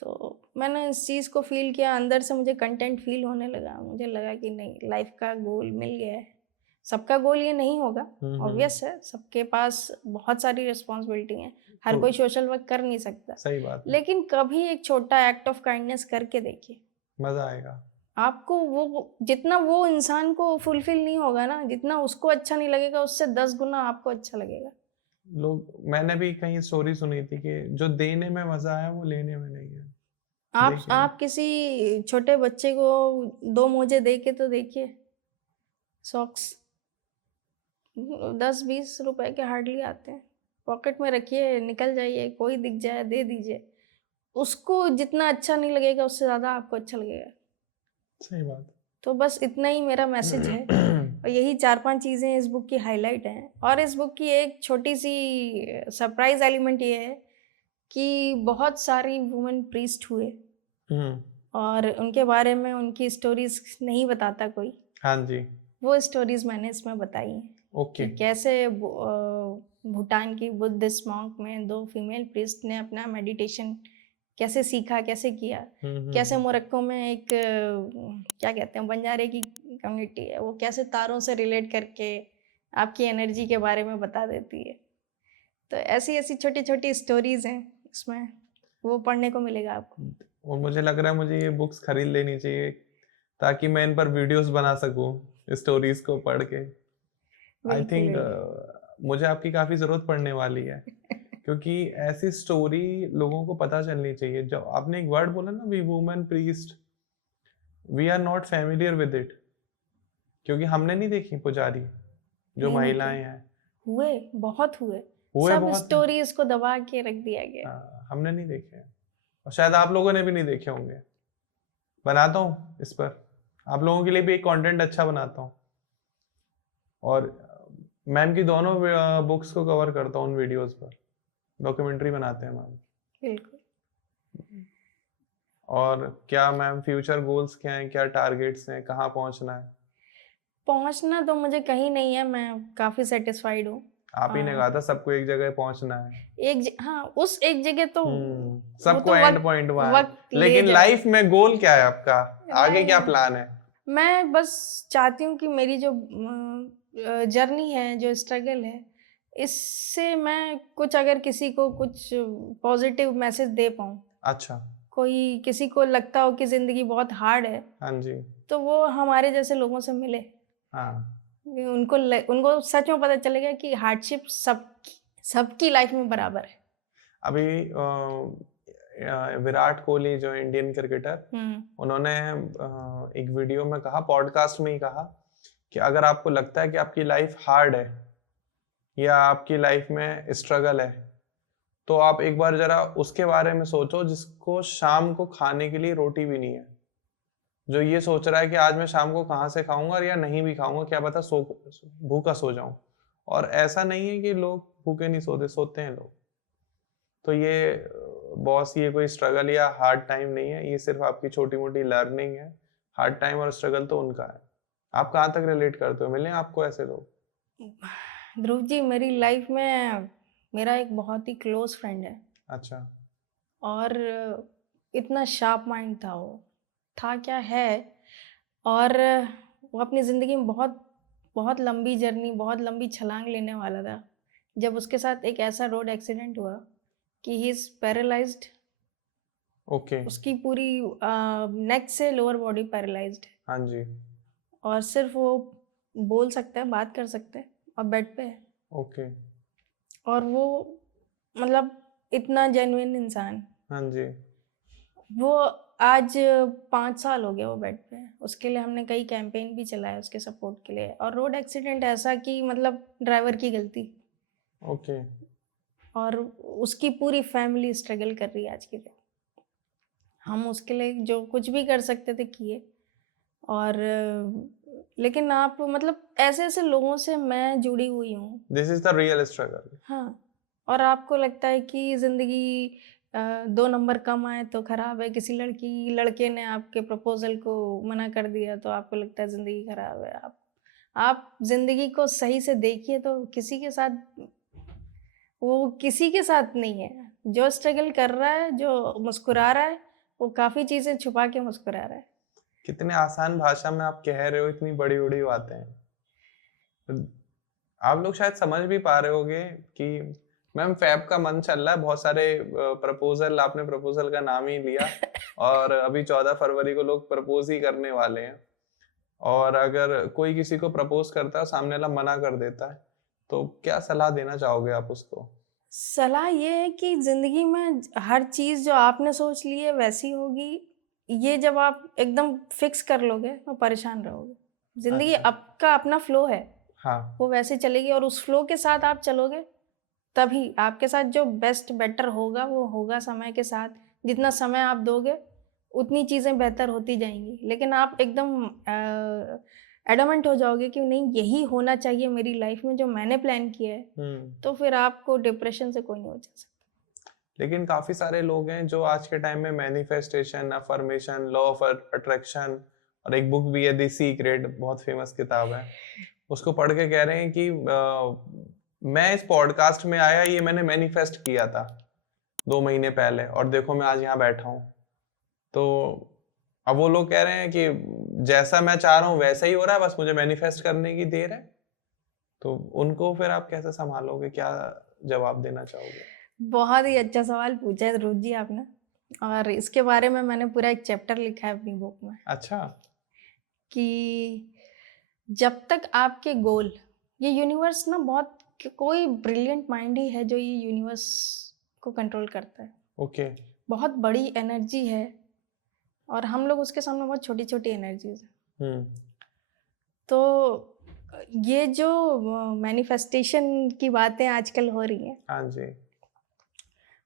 तो मैंने इस चीज़ को फ़ील किया, अंदर से मुझे कंटेंट फ़ील होने लगा। मुझे लगा कि नहीं, लाइफ़ का गोल मिल गया है। सबका गोल ये नहीं होगा, ऑब्वियस है, सबके पास बहुत सारी रिस्पॉन्सिबिलिटी हैं। हर कोई सोशल वर्क कर नहीं सकता। सही बात है। लेकिन कभी एक छोटा एक्ट ऑफ काइंडनेस करके देखिए। मज़ा आएगा। आपको वो जितना वो इंसान को फुलफ़िल नहीं होगा ना, जितना उसको अच्छा नहीं लगेगा, उससे 10 गुना आपको अच्छा लगेगा। मैंने भी कहीं स्टोरी सुनी थी कि जो देने में मज़ा है वो लेने में नहीं है। देखिए। आप किसी छोटे बच्चे को 2 मोजे दे के तो देखिए, सॉक्स 10-20 रुपए के हार्डली आते हैं। पॉकेट में रखिए, निकल जाइए, कोई दिख जाए दे दीजिए। उसको जितना अच्छा नहीं लगेगा, उससे ज़्यादा आपको अच्छा लगेगा। सही बात। तो बस इतना ही मेरा मैसेज है और यही 4-5 चीज़ें इस बुक की हाइलाइट हैं। और इस बुक की एक छोटी-सी सरप्राइज़ एलिमेंट ये है कि बहुत सारी वुमेन प्रीस्ट हुए हुँ। और उनके बारे में उनकी स्टोरीज़ नहीं बताता कोई। हाँ जी। वो स्टोरीज़ मैंने इसमें बताई हैं ओके। कि कैसे भूटान की बुद्धिस्ट मॉन्क में 2 फीमेल प्रीस्ट ने अपना मेडिटेशन कैसे सीखा, कैसे किया। कैसे मोरक्को में एक क्या कहते हैं, बंजारे की कम्युनिटी है, वो कैसे तारों से रिलेट करके आपकी एनर्जी के बारे में बता देती है। तो ऐसी-ऐसी छोटी-छोटी स्टोरीज़ हैं इसमें, वो पढ़ने को मिलेगा आपको। और मुझे लग रहा है मुझे ये बुक्स खरीद लेनी चाहिए ताकि मैं इन पर वीडियोस बना सकूं स्टोरीज को पढ़ के। आई बिल्कुल, थिंक बिल्कुल। मुझे आपकी काफी जरूरत पड़ने वाली है क्योंकि ऐसी स्टोरी लोगों को पता चलनी चाहिए। जब आपने एक वर्ड बोला ना, we women priest, we are not familiar with it, क्योंकि हमने नहीं देखी पुजारी जो नहीं महिलाएं देखे। हैं। हुए, बहुत हुए। हुए सब बहुत हैं। स्टोरीज़ को दबा के रख दिया गया। हमने नहीं देखे हैं और शायद आप लोगों ने भी नहीं देखे होंगे। बनाता हूँ इस पर, आप लोगों के लिए भी एक कंटेंट अच्छा बनाता हूँ और मैम की दोनों बुक्स को कवर करता हूँ उन वीडियोस पर। डॉक्यूमेंट्री बनाते हैं मैम। बिल्कुल। और क्या मैम फ्यूचर गोल्स क्या हैं, क्या टारगेट्स हैं, कहाँ पहुँचना है? पहुँचना तो मुझे कहीं नहीं है, मैं काफ़ी सैटिस्फाइड हूँ। आप ही ने कहा था सबको एक जगह पहुँचना है। हाँ, उस एक जगह तो वो सबको तो एंड पॉइंट वहाँ है। वक़्त ले लेकिन जाएगा। लाइफ में गोल क्या है आपका? आगे क्या लाइफ प्लान है? मैं बस चाहती हूँ कि मेरी जो जर्नी है, जो स्ट्रगल है, इससे मैं कुछ अगर किसी को कुछ पॉज़िटिव मैसेज दे पाऊँ। अच्छा। कोई किसी को लगता हो कि ज़िंदगी बहुत हार्ड है, हाँ जी। तो वो हमारे जैसे लोगों से मिले। हाँ। उनको सच में पता चलेगा कि हार्डशिप सबकी लाइफ में बराबर है। अभी विराट कोहली जो इंडियन क्रिकेटर, उन्होंने एक वीडियो में कहा, पॉडकास्ट में ही कहा कि अगर आपको लगता है कि आपकी लाइफ हार्ड है या आपकी लाइफ में स्ट्रगल है, तो आप एक बार जरा उसके बारे में सोचो जिसको शाम को खाने के लिए रोटी भी नहीं है, जो ये सोच रहा है कि आज मैं शाम को कहाँ से खाऊंगा या नहीं भी खाऊंगा, क्या पता भूखा सो जाऊं। और ऐसा नहीं है कि लोग भूखे नहीं सोते, सोते हैं लोग। तो ये बॉस, ये कोई स्ट्रगल या हार्ड टाइम नहीं है, ये सिर्फ आपकी छोटी मोटी लर्निंग है। हार्ड टाइम और स्ट्रगल तो उनका है। आप कहाँ तक रिलेट करते हो? मिले आपको ऐसे लोग? ध्रुव जी, मेरी लाइफ में मेरा एक बहुत ही क्लोज फ्रेंड है अच्छा। और इतना शार्प माइंड था वो, था क्या है। और वो अपनी ज़िंदगी में बहुत बहुत लंबी जर्नी, बहुत लंबी छलांग लेने वाला था, जब उसके साथ एक ऐसा रोड एक्सीडेंट हुआ कि ही इज़ पैरालाइज्ड। ओके। उसकी पूरी नेक से लोअर बॉडी पैरालाइज्ड है हाँ जी। और सिर्फ वो बोल सकता है, बात कर सकता है और बेड पे है। ओके। और वो मतलब इतना जेन्युइन इंसान, हाँ जी। वो आज 5 साल हो गए वो बेड पे है। उसके लिए हमने कई कैंपेन भी चलाए उसके सपोर्ट के लिए। और रोड एक्सीडेंट ऐसा कि मतलब ड्राइवर की गलती, ओके। और उसकी पूरी फैमिली स्ट्रगल कर रही है आज के दिन। हम उसके लिए जो कुछ भी कर सकते थे किए। और लेकिन आप मतलब ऐसे-ऐसे लोगों से मैं जुड़ी हुई हूँ। This is the real struggle. हाँ, और आपको लगता है कि ज़िंदगी 2 नंबर कम आए तो ख़राब है, किसी लड़के ने आपके प्रपोज़ल को मना कर दिया तो आपको लगता है ज़िंदगी ख़राब है। आप ज़िंदगी को सही से देखिए तो वो किसी के साथ नहीं है। जो स्ट्रगल कर रहा है, जो मुस्कुरा रहा है, वो काफी चीजें छुपा के मुस्कुरा रहा है। कितने आसान भाषा में आप कह रहे हो इतनी बड़ी बड़ी बातें। आप लोग शायद समझ भी पा रहे होगे कि मैम फैब का मंथ चल रहा है, बहुत सारे प्रपोजल, आपने प्रपोजल का नाम ही लिया और अभी 14 फरवरी को लोग प्रपोज ही करने वाले हैं। और अगर कोई किसी को प्रपोज करता है, सामने वाला मना कर देता है, तो क्या सलाह देना चाहोगे आप उसको? सलाह ये है कि जिंदगी में हर चीज जो आपने सोच ली है वैसी होगी। ये जब आप एकदम फिक्स कर लोगे तो परेशान रहोगे। जिंदगी अच्छा। आपका अपना फ्लो है, हाँ। वो वैसे चलेगी और उस फ्लो के साथ आप चलोगे तभी आपके साथ जो बेस्ट बेटर होगा वो होगा समय के साथ। जितना समय आप दोगे उतनी चीज़ें बेहतर होती जाएंगी। लेकिन आप एकदम एडमेंट हो जाओगे कि नहीं यही होना चाहिए मेरी लाइफ में जो मैंने प्लान किया है, तो फिर आपको डिप्रेशन से कोई नहीं बचा सकता। लेकिन काफी सारे लोग हैं जो आज के टाइम में manifestation, affirmation, law of attraction, और एक बुक भी है द सीक्रेट, बहुत फेमस किताब है, उसको पढ़ के कह रहे हैं कि मैं इस पॉडकास्ट में आया, ये मैंने मैनिफेस्ट किया था 2 महीने पहले और देखो मैं आज यहाँ बैठा हूँ। तो अब वो लोग कह रहे हैं कि जैसा मैं चाह रहा हूँ वैसा ही हो रहा है, बस मुझे मैनिफेस्ट करने की देर है। तो उनको फिर आप कैसे संभालोगे, क्या जवाब देना चाहोगे? बहुत ही अच्छा सवाल पूछा है ध्रुव जी आपने, और इसके बारे में मैंने पूरा एक चैप्टर लिखा है अपनी बुक में। अच्छा। कि जब तक आपके गोल, ये यूनिवर्स ना बहुत, कोई ब्रिलियंट माइंड ही है जो ये यूनिवर्स को कंट्रोल करता है। ओके। बहुत बड़ी एनर्जी है और हम लोग उसके सामने बहुत छोटी छोटी एनर्जीज है। तो ये जो मैनिफेस्टेशन की बातें आजकल हो रही हैं, हाँ जी,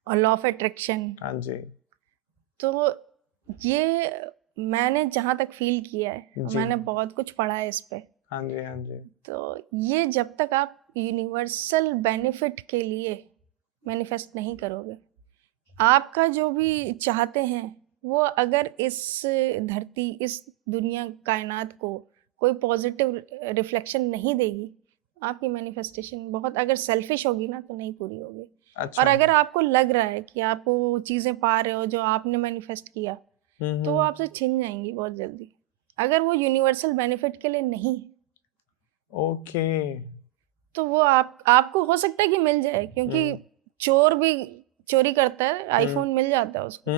और लॉ ऑफ अट्रैक्शन, हाँ जी, तो ये मैंने जहाँ तक फील किया है, जी। मैंने बहुत कुछ पढ़ा है इस पे। हाँ जी, हाँ जी। तो ये जब तक आप यूनिवर्सल बेनिफिट के लिए मैनिफेस्ट नहीं करोगे, आपका जो भी चाहते हैं वो अगर इस धरती, इस दुनिया कायनात को कोई पॉजिटिव रिफ्लेक्शन नहीं देगी, आपकी मैनिफेस्टेशन बहुत, अगर सेल्फिश होगी ना तो नहीं पूरी होगी। अच्छा। और अगर आपको लग रहा है कि आप वो चीज़ें पा रहे हो जो आपने मैनिफेस्ट किया, तो वो आपसे छिन जाएंगी बहुत जल्दी, अगर वो यूनिवर्सल बेनिफिट के लिए नहीं है। ओके। तो वो आपको हो सकता है कि मिल जाए, क्योंकि चोर भी चोरी करता है, आईफोन मिल जाता है उसको।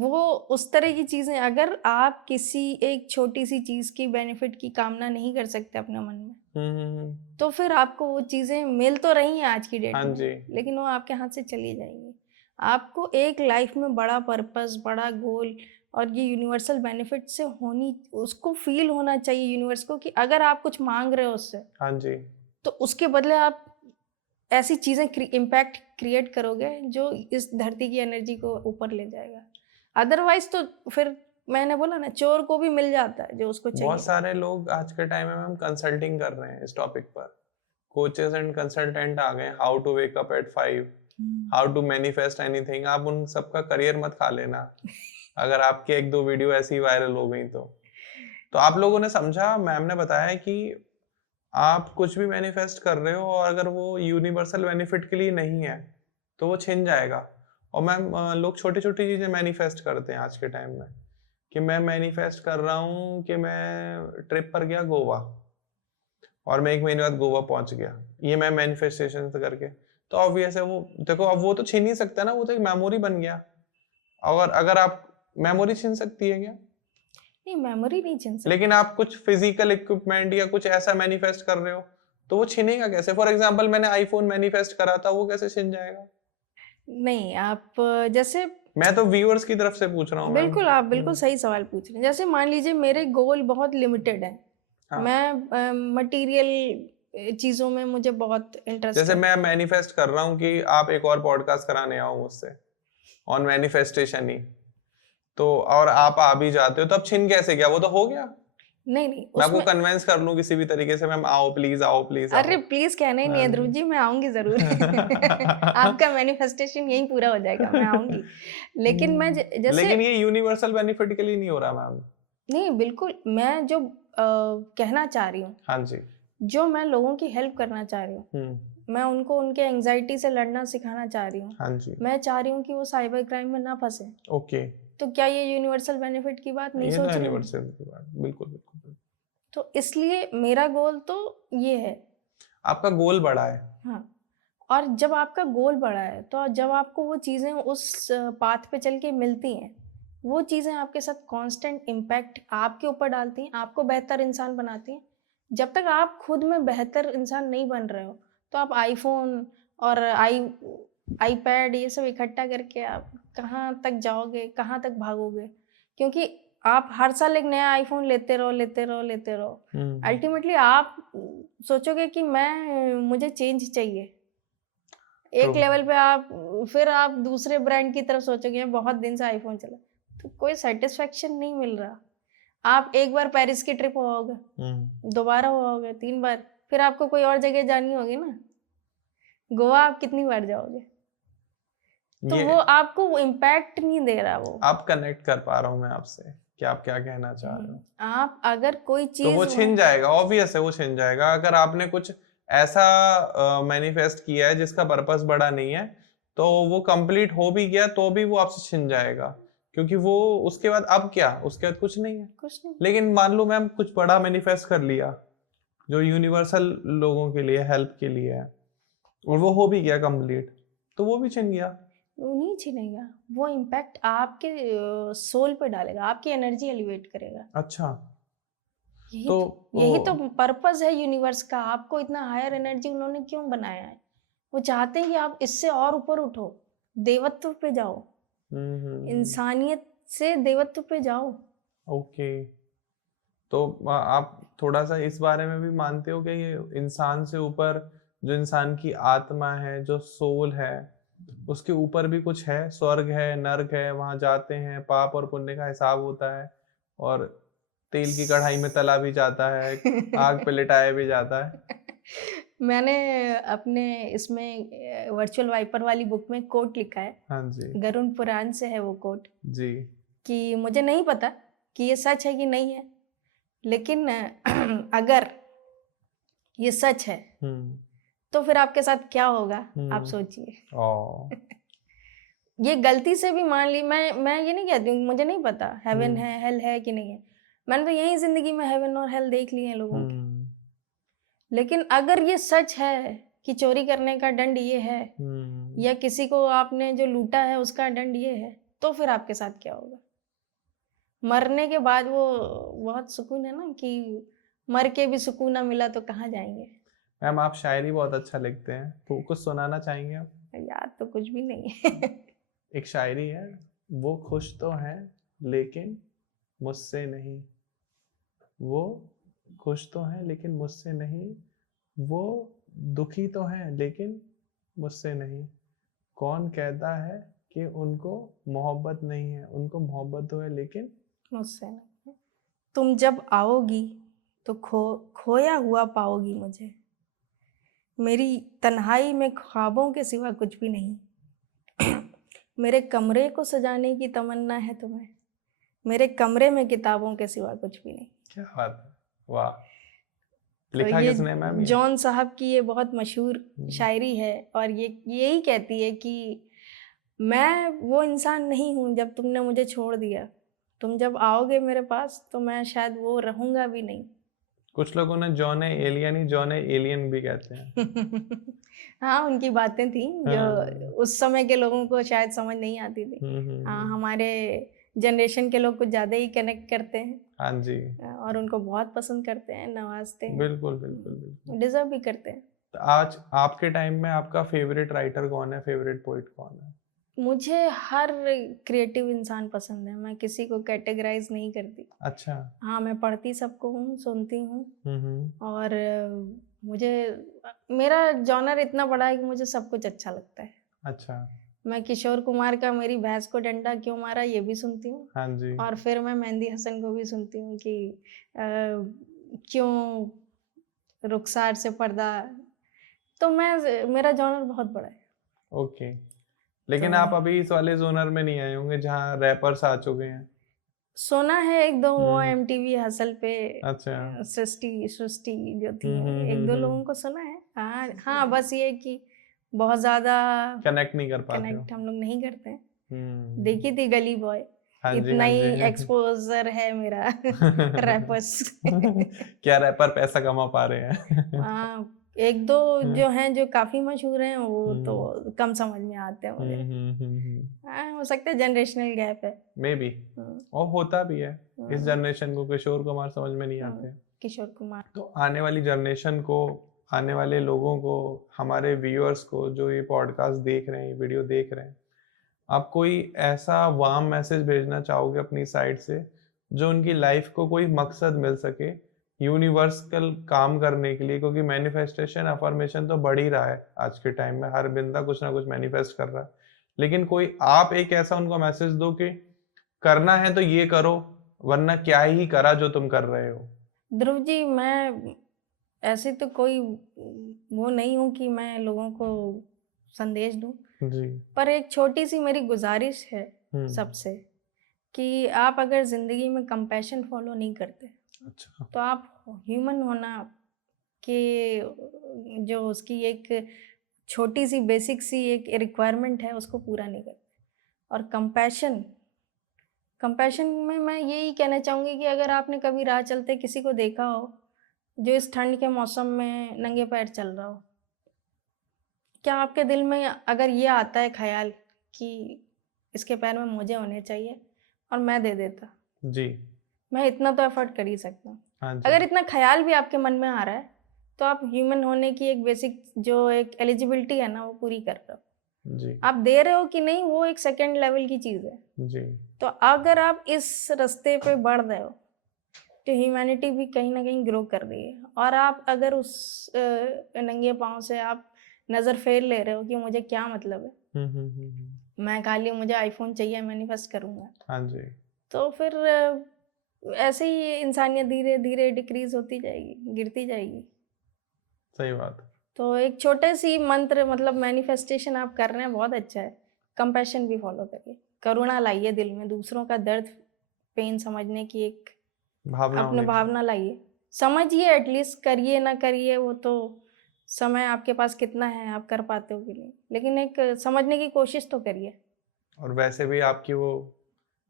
वो उस तरह की चीजें, अगर आप किसी एक छोटी सी चीज की बेनिफिट की कामना नहीं कर सकते अपने मन में, तो फिर आपको वो चीजें मिल तो रही हैं आज की डेट हाँ में, जी। लेकिन वो आपके हाथ से चली जाएंगी। आपको एक लाइफ में बड़ा पर्पस, बड़ा गोल और ये यूनिवर्सल बेनिफिट से होनी, उसको फील होना चाहिए यूनिवर्स को कि अगर आप कुछ मांग रहे हो उससे, हाँ जी। तो उसके बदले आप ऐसी चीजें इम्पैक्ट क्रिएट करोगे जो इस धरती की एनर्जी को ऊपर ले जाएगा। अदरवाइज तो फिर मैंने बोला ना, चोर को भी मिल जाता है जो उसको चाहिए। बहुत सारे लोग आज के टाइम में हम कंसल्टिंग कर रहे हैं इस टॉपिक पर, कोचेस एंड कंसल्टेंट आ गए, how to wake up at 5, how to manifest anything. आप उन सबका करियर मत खा लेना अगर आपकी 1-2 वीडियो ऐसी वायरल हो गई तो आप लोगों ने समझा, मैम ने बताया कि आप कुछ भी मैनिफेस्ट कर रहे हो और अगर वो यूनिवर्सल बेनिफिट के लिए नहीं है तो वो छिन जाएगा। और मैम लोग छोटी छोटी चीजें मैनिफेस्ट करते हैं आज के टाइम में, कि मैं मैनिफेस्ट कर रहा हूँ कि मैं ट्रिप पर गया गोवा और मैं 1 महीने बाद गोवा पहुंच गया, ये मैं मैनिफेस्टेशन से करके, तो ऑब्वियस है वो, देखो अब वो तो छीन नहीं सकता ना, वो तो एक मेमोरी बन गया। और अगर आप, मेमोरी छीन सकती है क्या? नहीं, मेमोरी नहीं छिन सकती। लेकिन आप कुछ फिजिकल इक्विपमेंट या कुछ ऐसा मैनिफेस्ट कर रहे हो तो वो छिनेगा कैसे? फॉर एग्जांपल मैंने आईफोन मैनिफेस्ट करा था, वो कैसे छिन जाएगा? नहीं, आप जैसे, मैं तो व्यूअर्स की तरफ से पूछ रहा हूँ मैम। बिल्कुल आप बिल्कुल सही सवाल पूछ रहे हैं। जैसे मान लीजिए मेरे गोल बहुत लिमिटेड है, हाँ। मैं मटेरियल चीज़ों में मुझे बहुत इंटरेस्ट जैसे है। मैं मैनिफेस्ट कर रहा हूँ कि आप एक और पॉडकास्ट कराने आओ मुझसे ऑन मैनिफेस्टेशन ही, तो और आप आ भी जाते हो तो अब छिन कैसे गया? वो तो हो गया। नहीं नहीं, मैं आपको उसमें कन्विंस कर लूं किसी भी तरीके से, मैम आओ प्लीज, आओ प्लीज, अरे आओ। प्लीज कहना ही नहीं है ध्रुव जी, मैं आऊंगी जरूर। आपका मैनिफेस्टेशन यहीं पूरा हो जाएगा, मैं आऊंगी। लेकिन मैं जैसे, लेकिन ये यूनिवर्सल बेनिफिट के लिए नहीं हो रहा मैम। नहीं बिल्कुल, मैं जो कहना चाह रही हूँ, हाँ जी। जो मैं लोगों की हेल्प करना चाह रही हूँ, मैं उनको उनके एंजाइटी से लड़ना सिखाना चाह रही हूँ। हाँ जी। मैं चाह रही हूँ कि वो साइबर क्राइम में ना फंसे। ओके, तो क्या ये यूनिवर्सल बेनिफिट की बात नहीं ये तो सोच रही हूँ? यूनिवर्सल की बात, बिल्कुल बिल्कुल बिल्कुल। तो इसलिए मेरा गोल तो ये है। आपका गोल बड़ा है। हाँ, और जब आपका गोल बड़ा है तो जब आपको वो चीज़ें उस पाथ पे चल के मिलती हैं, वो चीज़ें आपके साथ कांस्टेंट इम्पैक्ट आपके ऊपर डालती हैं, आपको बेहतर इंसान बनाती हैं। जब तक आप खुद में बेहतर इंसान नहीं बन रहे हो, तो आप आईफ़ोन और आईपैड ये सब इकट्ठा करके आप कहाँ तक जाओगे, कहाँ तक भागोगे? क्योंकि आप हर साल एक नया आईफ़ोन लेते रहो, लेते रहो, लेते रहो। अल्टीमेटली आप सोचोगे कि मुझे चेंज चाहिए। एक ट्रू। लेवल पे आप फिर आप दूसरे ब्रांड की तरफ सोचोगे बहुत दिन से आईफ़ोन चला, तो कोई सैटिस्फैक्शन नहीं मिल रहा। आप एक बार पेरिस की ट्रिप हो आओगे, दोबारा हो आओगे, 3 बार, फिर आपको कोई और जगह जानी होगी ना। गोवा आप कितनी बार जाओगे? तो ये वो आपको वो इम्पैक्ट नहीं दे रहा वो। आप कनेक्ट कर पा रहा हूँ मैं आपसे कि आप क्या कहना चाह रहे हो। आप अगर कोई तो चीज़ वो छिन जाएगा, ऑब्वियस है वो छिन जाएगा। अगर आपने कुछ ऐसा मैनिफेस्ट किया है जिसका पर्पस बड़ा नहीं है, तो वो कंप्लीट हो भी गया तो भी वो आपसे छिन जाएगा, क्योंकि वो उसके बाद अब क्या, उसके बाद कुछ नहीं है। कुछ नहीं। लेकिन मान लो मैम कुछ बड़ा मैनिफेस्ट कर लिया जो यूनिवर्सल लोगों के लिए, हेल्प के लिए है, और वो हो भी गया कंप्लीट, तो वो भी छिन गया। वो नहीं छिनेगा, वो इम्पैक्ट आपके सोल पे डालेगा, आपकी एनर्जी एलिवेट करेगा। अच्छा, यही तो यही तो पर्पस है यूनिवर्स का। आपको इतना हायर एनर्जी उन्होंने क्यों बनाया है? वो चाहते हैं कि आप इससे और ऊपर उठो, देवत्व पे जाओ, इंसानियत से देवत्व पे जाओ। ओके। तो आप थोड़ा सा इस बारे में भी मानते हो कि ये इंसान से ऊपर, जो इंसान की आत्मा है, जो सोल है, उसके ऊपर भी कुछ है, स्वर्ग है, नर्क है, वहां जाते हैं, पाप और पुण्य का हिसाब होता है, और तेल की कढ़ाई में तला भी जाता है, आग पे लिटाया भी जाता है। मैंने अपने इसमें वर्चुअल वाइपर वाली बुक में कोट लिखा है, हाँ जी। गरुड़ पुराण से है वो कोट, जी। कि मुझे नहीं पता कि ये सच है कि नहीं है, लेकिन अगर ये सच है तो फिर आपके साथ क्या होगा आप सोचिए। ओ, ये गलती से भी मान ली, मैं ये नहीं कहती हूँ, मुझे नहीं पता हेवन है हेल है कि नहीं है। मैंने तो यही जिंदगी में हेवन और हेल देख लिए हैं लोगों के। लेकिन अगर ये सच है कि चोरी करने का दंड ये है, या किसी को आपने जो लूटा है उसका दंड ये है, तो फिर आपके साथ क्या होगा? मरने के बाद वो बहुत सुकून है ना, कि मर के भी सुकून ना मिला तो कहाँ जाएंगे। मैम आप शायरी बहुत अच्छा लिखते हैं, तो कुछ सुनाना चाहेंगे आप? याद तो कुछ भी नहीं है। एक शायरी है, वो खुश तो हैं लेकिन मुझसे नहीं, वो खुश तो हैं लेकिन मुझसे नहीं, वो दुखी तो हैं लेकिन मुझसे नहीं, कौन कहता है कि उनको मोहब्बत नहीं है, उनको मोहब्बत तो है लेकिन मुझसे नहीं। तुम जब आओगी तो खोया हुआ पाओगी मुझे, मेरी तन्हाई में ख्वाबों के सिवा कुछ भी नहीं। मेरे कमरे को सजाने की तमन्ना है तुम्हें, मेरे कमरे में किताबों के सिवा कुछ भी नहीं। क्या बात है, वाह। तो लिखा ये किसने मैम ये? जॉन साहब की ये बहुत मशहूर शायरी है, और ये यही कहती है कि मैं वो इंसान नहीं हूँ जब तुमने मुझे छोड़ दिया, तुम जब आओगे मेरे पास तो मैं शायद वो रहूंगा भी नहीं। कुछ लोगों ने जॉन एलियन ही जॉन एलियन भी कहते हैं। हाँ, उनकी बातें थी जो उस समय के लोगों को शायद समझ नहीं आती थी। हाँ, हमारे जनरेशन के लोग कुछ ज़्यादा ही कनेक्ट करते हैं। हाँ जी, और उनको बहुत पसंद करते हैं, नवाजते हैं। बिल्कुल बिल्कुल बिल्कुल। डिजर्व भी करते हैं। तो आज आपके टाइम में आपका फेवरेट राइटर कौन है, फेवरेट पोइट कौन है? मुझे हर क्रिएटिव इंसान पसंद है, मैं किसी को कैटेगराइज नहीं करती। अच्छा। हाँ, मैं पढ़ती सबको हूँ, सुनती हूँ, और मुझे मेरा जॉनर इतना बड़ा है कि मुझे सब कुछ अच्छा लगता है। अच्छा। मैं किशोर कुमार का मेरी भैंस को डंडा क्यों मारा ये भी सुनती हूँ, हाँ जी। और फिर मैं मेहंदी हसन को भी सुनती हूँ कि क्यों रुखसार से पर्दा। तो मेरा जॉनर बहुत बड़ा है। ओके, लेकिन तो आप अभी इस वाले जोनर में नहीं आए होंगे जहाँ रैपर्स आ चुके हैं। सुना है एक दो वो MTV हसल पे, अच्छा। सृष्टि जो थी, एक दो लोगों को सुना है, हाँ हाँ, बस ये कि बहुत ज्यादा कनेक्ट नहीं कर पाते हो। कनेक्ट हम लोग नहीं करते हैं। हम्म। देखी थी गली बॉय, हाँ जी, इतना हाँ ही जी। एक्सपोजर है मेरा रैपर्स। क्या रैपर पैसा कमा पा रहे हैं? हाँ, एक दो जो हैं जो काफी मशहूर हैं, वो हम्म, तो कम समझ में आते हैं मुझे। हाँ, हो सकता है जनरेशनल गैप है। मे बी, हम्म, और होता भी है। इस हम्म, जनरेशन को किशोर कुमार समझ में नहीं हम्म, आते। किशोर कुमार। तो आने वाली जनरेशन को, आने वाले लोगों को, हमारे व्यूअर्स को जो ये पॉडकास्ट देख रहे हैं, ये वीडियो देख रहे हैं, आप कोई ऐसा वार्म मैसेज भेजना चाहोगे अपनी साइड से जो उनकी लाइफ को कोई मकसद मिल सके यूनिवर्सल काम करने के लिए? क्योंकि मैनिफेस्टेशन, अफर्मेशन तो बढ़ ही रहा है आज के टाइम में, हर बंदा कुछ ना कुछ मैनिफेस्ट कर रहा है। लेकिन कोई आप एक ऐसा उनको मैसेज दो कि करना है तो ये करो, वरना क्या ही करा जो तुम कर रहे हो। ध्रुव जी, मैं ऐसे तो कोई वो नहीं हूँ कि मैं लोगों को संदेश दूं, जी। पर एक छोटी सी मेरी गुजारिश है हम्म। सबसे, कि आप अगर ज़िंदगी में कंपैशन फॉलो नहीं करते, अच्छा। तो आप ह्यूमन होना के जो उसकी एक छोटी सी बेसिक सी एक रिक्वायरमेंट है, उसको पूरा नहीं करते। और कंपैशन कंपैशन में मैं यही कहना चाहूँगी कि अगर आपने कभी राह चलते किसी को देखा हो जो इस ठंड के मौसम में नंगे पैर चल रहा हो, क्या आपके दिल में अगर ये आता है ख्याल कि इसके पैर में मोजे होने चाहिए और मैं दे देता, जी। मैं इतना तो एफर्ट कर ही सकता हूँ। हाँ जी। अगर इतना ख्याल भी आपके मन में आ रहा है, तो आप ह्यूमन होने की एक बेसिक जो एक एलिजिबिलिटी है ना, वो पूरी कर रहे हो। जी। आप दे रहे हो कि नहीं, वो एक सेकेंड लेवल की चीज़ है। जी। तो अगर आप इस रास्ते पे बढ़ रहे हो, तो ह्यूमैनिटी भी कहीं ना कहीं ग्रो कर रही है। और आप अगर उस नंगे पाँव से आप नज़र फेर ले रहे हो कि मुझे क्या मतलब है, मैं खाली मुझे आईफोन चाहिए, मैनिफेस्ट करूँगा, हाँ जी। तो फिर ऐसे ही इंसानियत धीरे धीरे डिक्रीज होती जाएगी, गिरती जाएगी। सही बात। तो एक छोटे सी मंत्र, मतलब मैनिफेस्टेशन आप कर रहे हैं, बहुत अच्छा है। कंपैशन भी फॉलो करिए, करुणा लाइए दिल में, दूसरों का दर्द पेन समझने की एक भावना अपने होनी चाहिए। भावना लाइए, समझिए एटलीस्ट। करिए ना करिए, वो तो समय आपके पास कितना है, आप कर पाते हो कि नहीं, लेकिन एक समझने की कोशिश तो करिए। और वैसे भी आपकी वो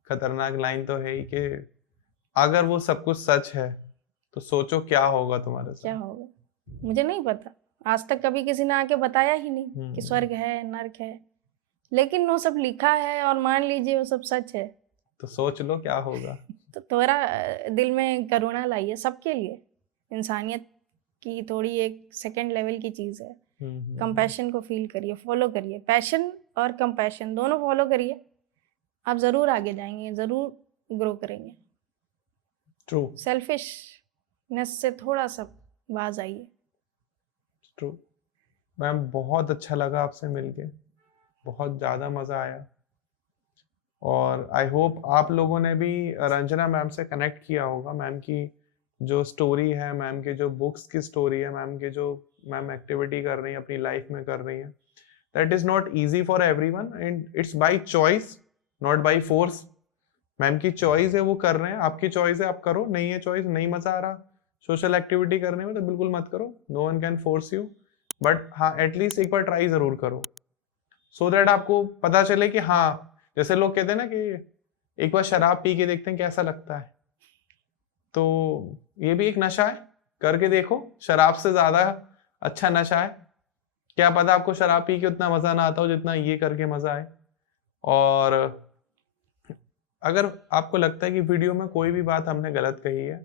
खतरनाक लाइन तो है ही कि अगर वो सब कुछ सच है तो सोचो क्या होगा तुम्हारे क्या साथ। होगा मुझे नहीं पता, आज तक कभी किसी ने आके बताया ही नहीं कि स्वर्ग है नर्क है, लेकिन वो सब लिखा है और मान लीजिए वो सब सच है। तो सोच लो क्या होगा। तो थोड़ा दिल में करुणा लाइए सबके लिए। इंसानियत की थोड़ी एक सेकंड लेवल की चीज़ है। कंपैशन को फील करिए, फॉलो करिए, पैशन और कंपैशन दोनों फॉलो करिए, आप ज़रूर आगे जाएंगे, ज़रूर ग्रो करेंगे। ट्रू। सेल्फिशनेस से थोड़ा सा बाज आइए। ट्रू। मैम, बहुत अच्छा लगा आपसे मिलके, बहुत ज़्यादा मज़ा आया। और आई होप आप लोगों ने भी रंजना मैम से कनेक्ट किया होगा। मैम की जो स्टोरी है, मैम के जो बुक्स की स्टोरी है, मैम के जो मैम एक्टिविटी कर रही हैं अपनी लाइफ में कर रही हैं, that is not easy for everyone and it's by choice, not by force. Ma'am की चॉइस है, वो कर रहे हैं, आपकी चॉइस है, आप करो। नहीं है चॉइस, नहीं मजा आ रहा सोशल एक्टिविटी करने में, तो बिल्कुल मत करो। No one can force you, but हाँ एटलीस्ट एक बार ट्राई जरूर करो, सो दैट आपको पता चले कि हाँ, जैसे लोग कहते हैं ना कि एक बार शराब पी के देखते हैं कैसा लगता है, तो ये भी एक नशा है, करके देखो। शराब से ज्यादा अच्छा नशा है। क्या पता आपको शराब पी के उतना मजा ना आता हो जितना ये करके मजा आए। और अगर आपको लगता है कि वीडियो में कोई भी बात हमने गलत कही है,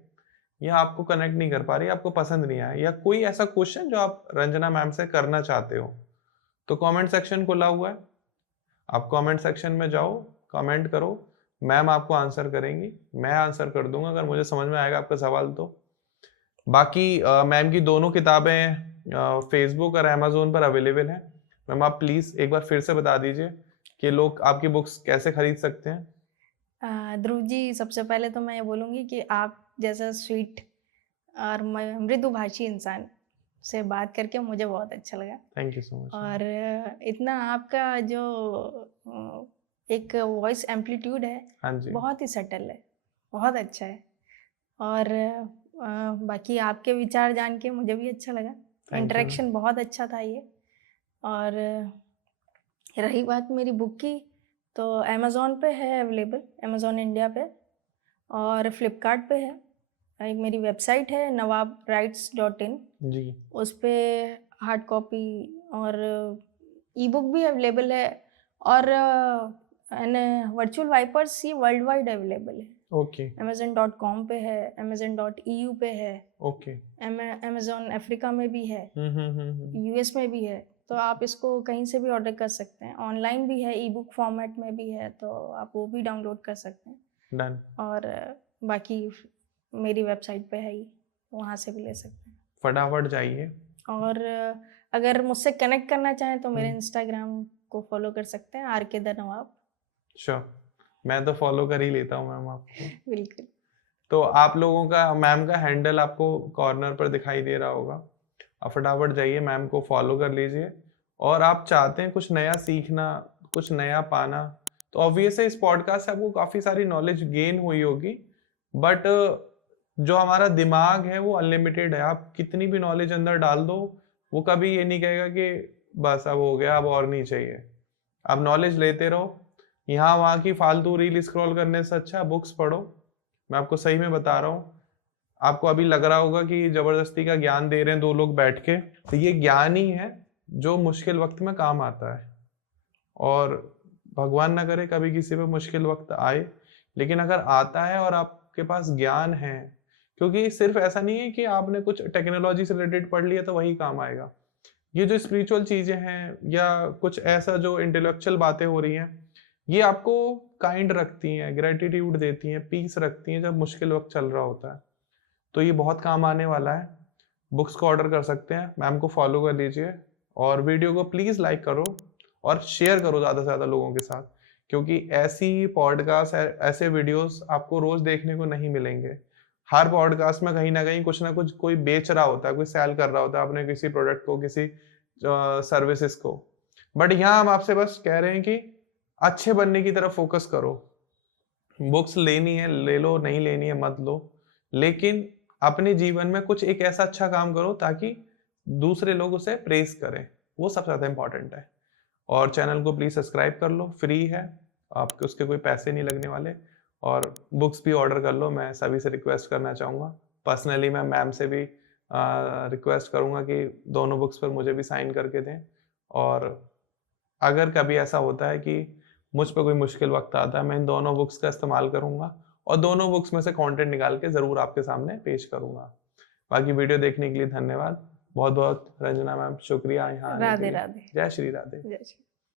या आपको कनेक्ट नहीं कर पा रही, आपको पसंद नहीं आया, या कोई ऐसा क्वेश्चन जो आप रंजना मैम से करना चाहते हो, तो कमेंट सेक्शन खुला हुआ है। आप कमेंट सेक्शन में जाओ, कमेंट करो, मैम आपको आंसर करेंगी, मैं आंसर कर दूंगा अगर मुझे समझ में आएगा आपका सवाल तो। बाकी मैम की दोनों किताबें फेसबुक और अमेजोन पर अवेलेबल हैं। मैम आप प्लीज़ एक बार फिर से बता दीजिए कि लोग आपकी बुक्स कैसे खरीद सकते हैं। ध्रुव जी, सबसे पहले तो मैं ये बोलूँगी कि आप जैसा स्वीट और मृदुभाषी इंसान से बात करके मुझे बहुत अच्छा लगा। Thank you so much. और इतना आपका जो एक वॉइस एम्पलीट्यूड है, हाँ जी। बहुत ही सटल है, बहुत अच्छा है। और बाकी आपके विचार जान के मुझे भी अच्छा लगा। you. इंटरेक्शन बहुत अच्छा था ये। और रही बात मेरी बुक की, तो अमेज़ॉन पे है अवेलेबल, अमेज़ॉन इंडिया पे, और फ्लिपकार्ट पे है। एक मेरी वेबसाइट है nawabwrites.in, जी। उस पे हार्ड कॉपी और ई बुक भी अवेलेबल है। और वर्चुअल वाइपर्स ये वर्ल्ड वाइड अवेलेबल है। ओके। amazon.com पे है, amazon.eu पे है, ओके। अमेज़ॉन अफ्रीका में भी है, हम्म। यूएस में भी है। तो आप इसको कहीं से भी ऑर्डर कर सकते हैं। ऑनलाइन भी है, ई बुक फॉर्मेट में भी है, तो आप वो भी डाउनलोड कर सकते हैं। डन। और बाकी मेरी वेबसाइट पे है ही, वहाँ से भी ले सकते हैं। फटाफट जाइए। और अगर मुझसे कनेक्ट करना चाहें तो मेरे इंस्टाग्राम को फॉलो कर सकते हैं, RK द नवाब। श्योर, मैं तो फॉलो कर ही लेता हूँ मैम आपको। बिल्कुल। तो आप लोगों का, मैम का हैंडल आपको कॉर्नर पर दिखाई दे रहा होगा, आप फटाफट जाइए मैम को फॉलो कर लीजिए। और आप चाहते हैं कुछ नया सीखना, कुछ नया पाना, तो ऑब्वियस है इस पॉडकास्ट से आपको काफ़ी सारी नॉलेज गेन हुई होगी। बट जो हमारा दिमाग है वो अनलिमिटेड है, आप कितनी भी नॉलेज अंदर डाल दो, वो कभी ये नहीं कहेगा कि बस अब हो गया, अब और नहीं चाहिए। आप नॉलेज लेते रहो, यहाँ वहाँ की फालतू रील स्क्रॉल करने से अच्छा बुक्स पढ़ो। मैं आपको सही में बता रहा हूँ, आपको अभी लग रहा होगा कि जबरदस्ती का ज्ञान दे रहे हैं दो लोग बैठ के, तो ये ज्ञान ही है जो मुश्किल वक्त में काम आता है। और भगवान ना करे कभी किसी पे मुश्किल वक्त आए, लेकिन अगर आता है और आपके पास ज्ञान है, क्योंकि सिर्फ ऐसा नहीं है कि आपने कुछ टेक्नोलॉजी से रिलेटेड पढ़ लिया तो वही काम आएगा। ये जो स्पिरिचुअल चीजें हैं या कुछ ऐसा जो इंटेलेक्चुअल बातें हो रही हैं, ये आपको काइंड रखती हैं, ग्रेटिट्यूड देती हैं, पीस रखती हैं जब मुश्किल वक्त चल रहा होता है। तो ये बहुत काम आने वाला है। बुक्स को ऑर्डर कर सकते हैं, मैम को फॉलो कर लीजिए, और वीडियो को प्लीज़ लाइक करो और शेयर करो ज़्यादा से ज़्यादा लोगों के साथ, क्योंकि ऐसी पॉडकास्ट, ऐसे वीडियोस आपको रोज़ देखने को नहीं मिलेंगे। हर पॉडकास्ट में कहीं ना कहीं कुछ ना कुछ कोई बेच रहा होता है, कोई सेल कर रहा होता है अपने किसी प्रोडक्ट को, किसी सर्विसेज को। बट यहाँ हम आपसे बस कह रहे हैं कि अच्छे बनने की तरफ फोकस करो। बुक्स लेनी है ले लो, नहीं लेनी है मत लो, लेकिन अपने जीवन में कुछ एक ऐसा अच्छा काम करो ताकि दूसरे लोग उसे प्रेज करें, वो सबसे ज़्यादा इंपॉर्टेंट है। और चैनल को प्लीज़ सब्सक्राइब कर लो, फ्री है, आपके उसके कोई पैसे नहीं लगने वाले। और बुक्स भी ऑर्डर कर लो, मैं सभी से रिक्वेस्ट करना चाहूँगा। पर्सनली मैं मैम से भी रिक्वेस्ट करूँगा कि दोनों बुक्स पर मुझे भी साइन करके दें। और अगर कभी ऐसा होता है कि मुझ पर कोई मुश्किल वक्त आता है, मैं इन दोनों बुक्स का इस्तेमाल करूँगा और दोनों बुक्स में से कंटेंट निकाल के ज़रूर आपके सामने पेश करूँगा। बाकी वीडियो देखने के लिए धन्यवाद। बहुत बहुत रंजना मैम शुक्रिया यहाँ आने के राधे लिए। राधे। जय श्री राधे। जय श्री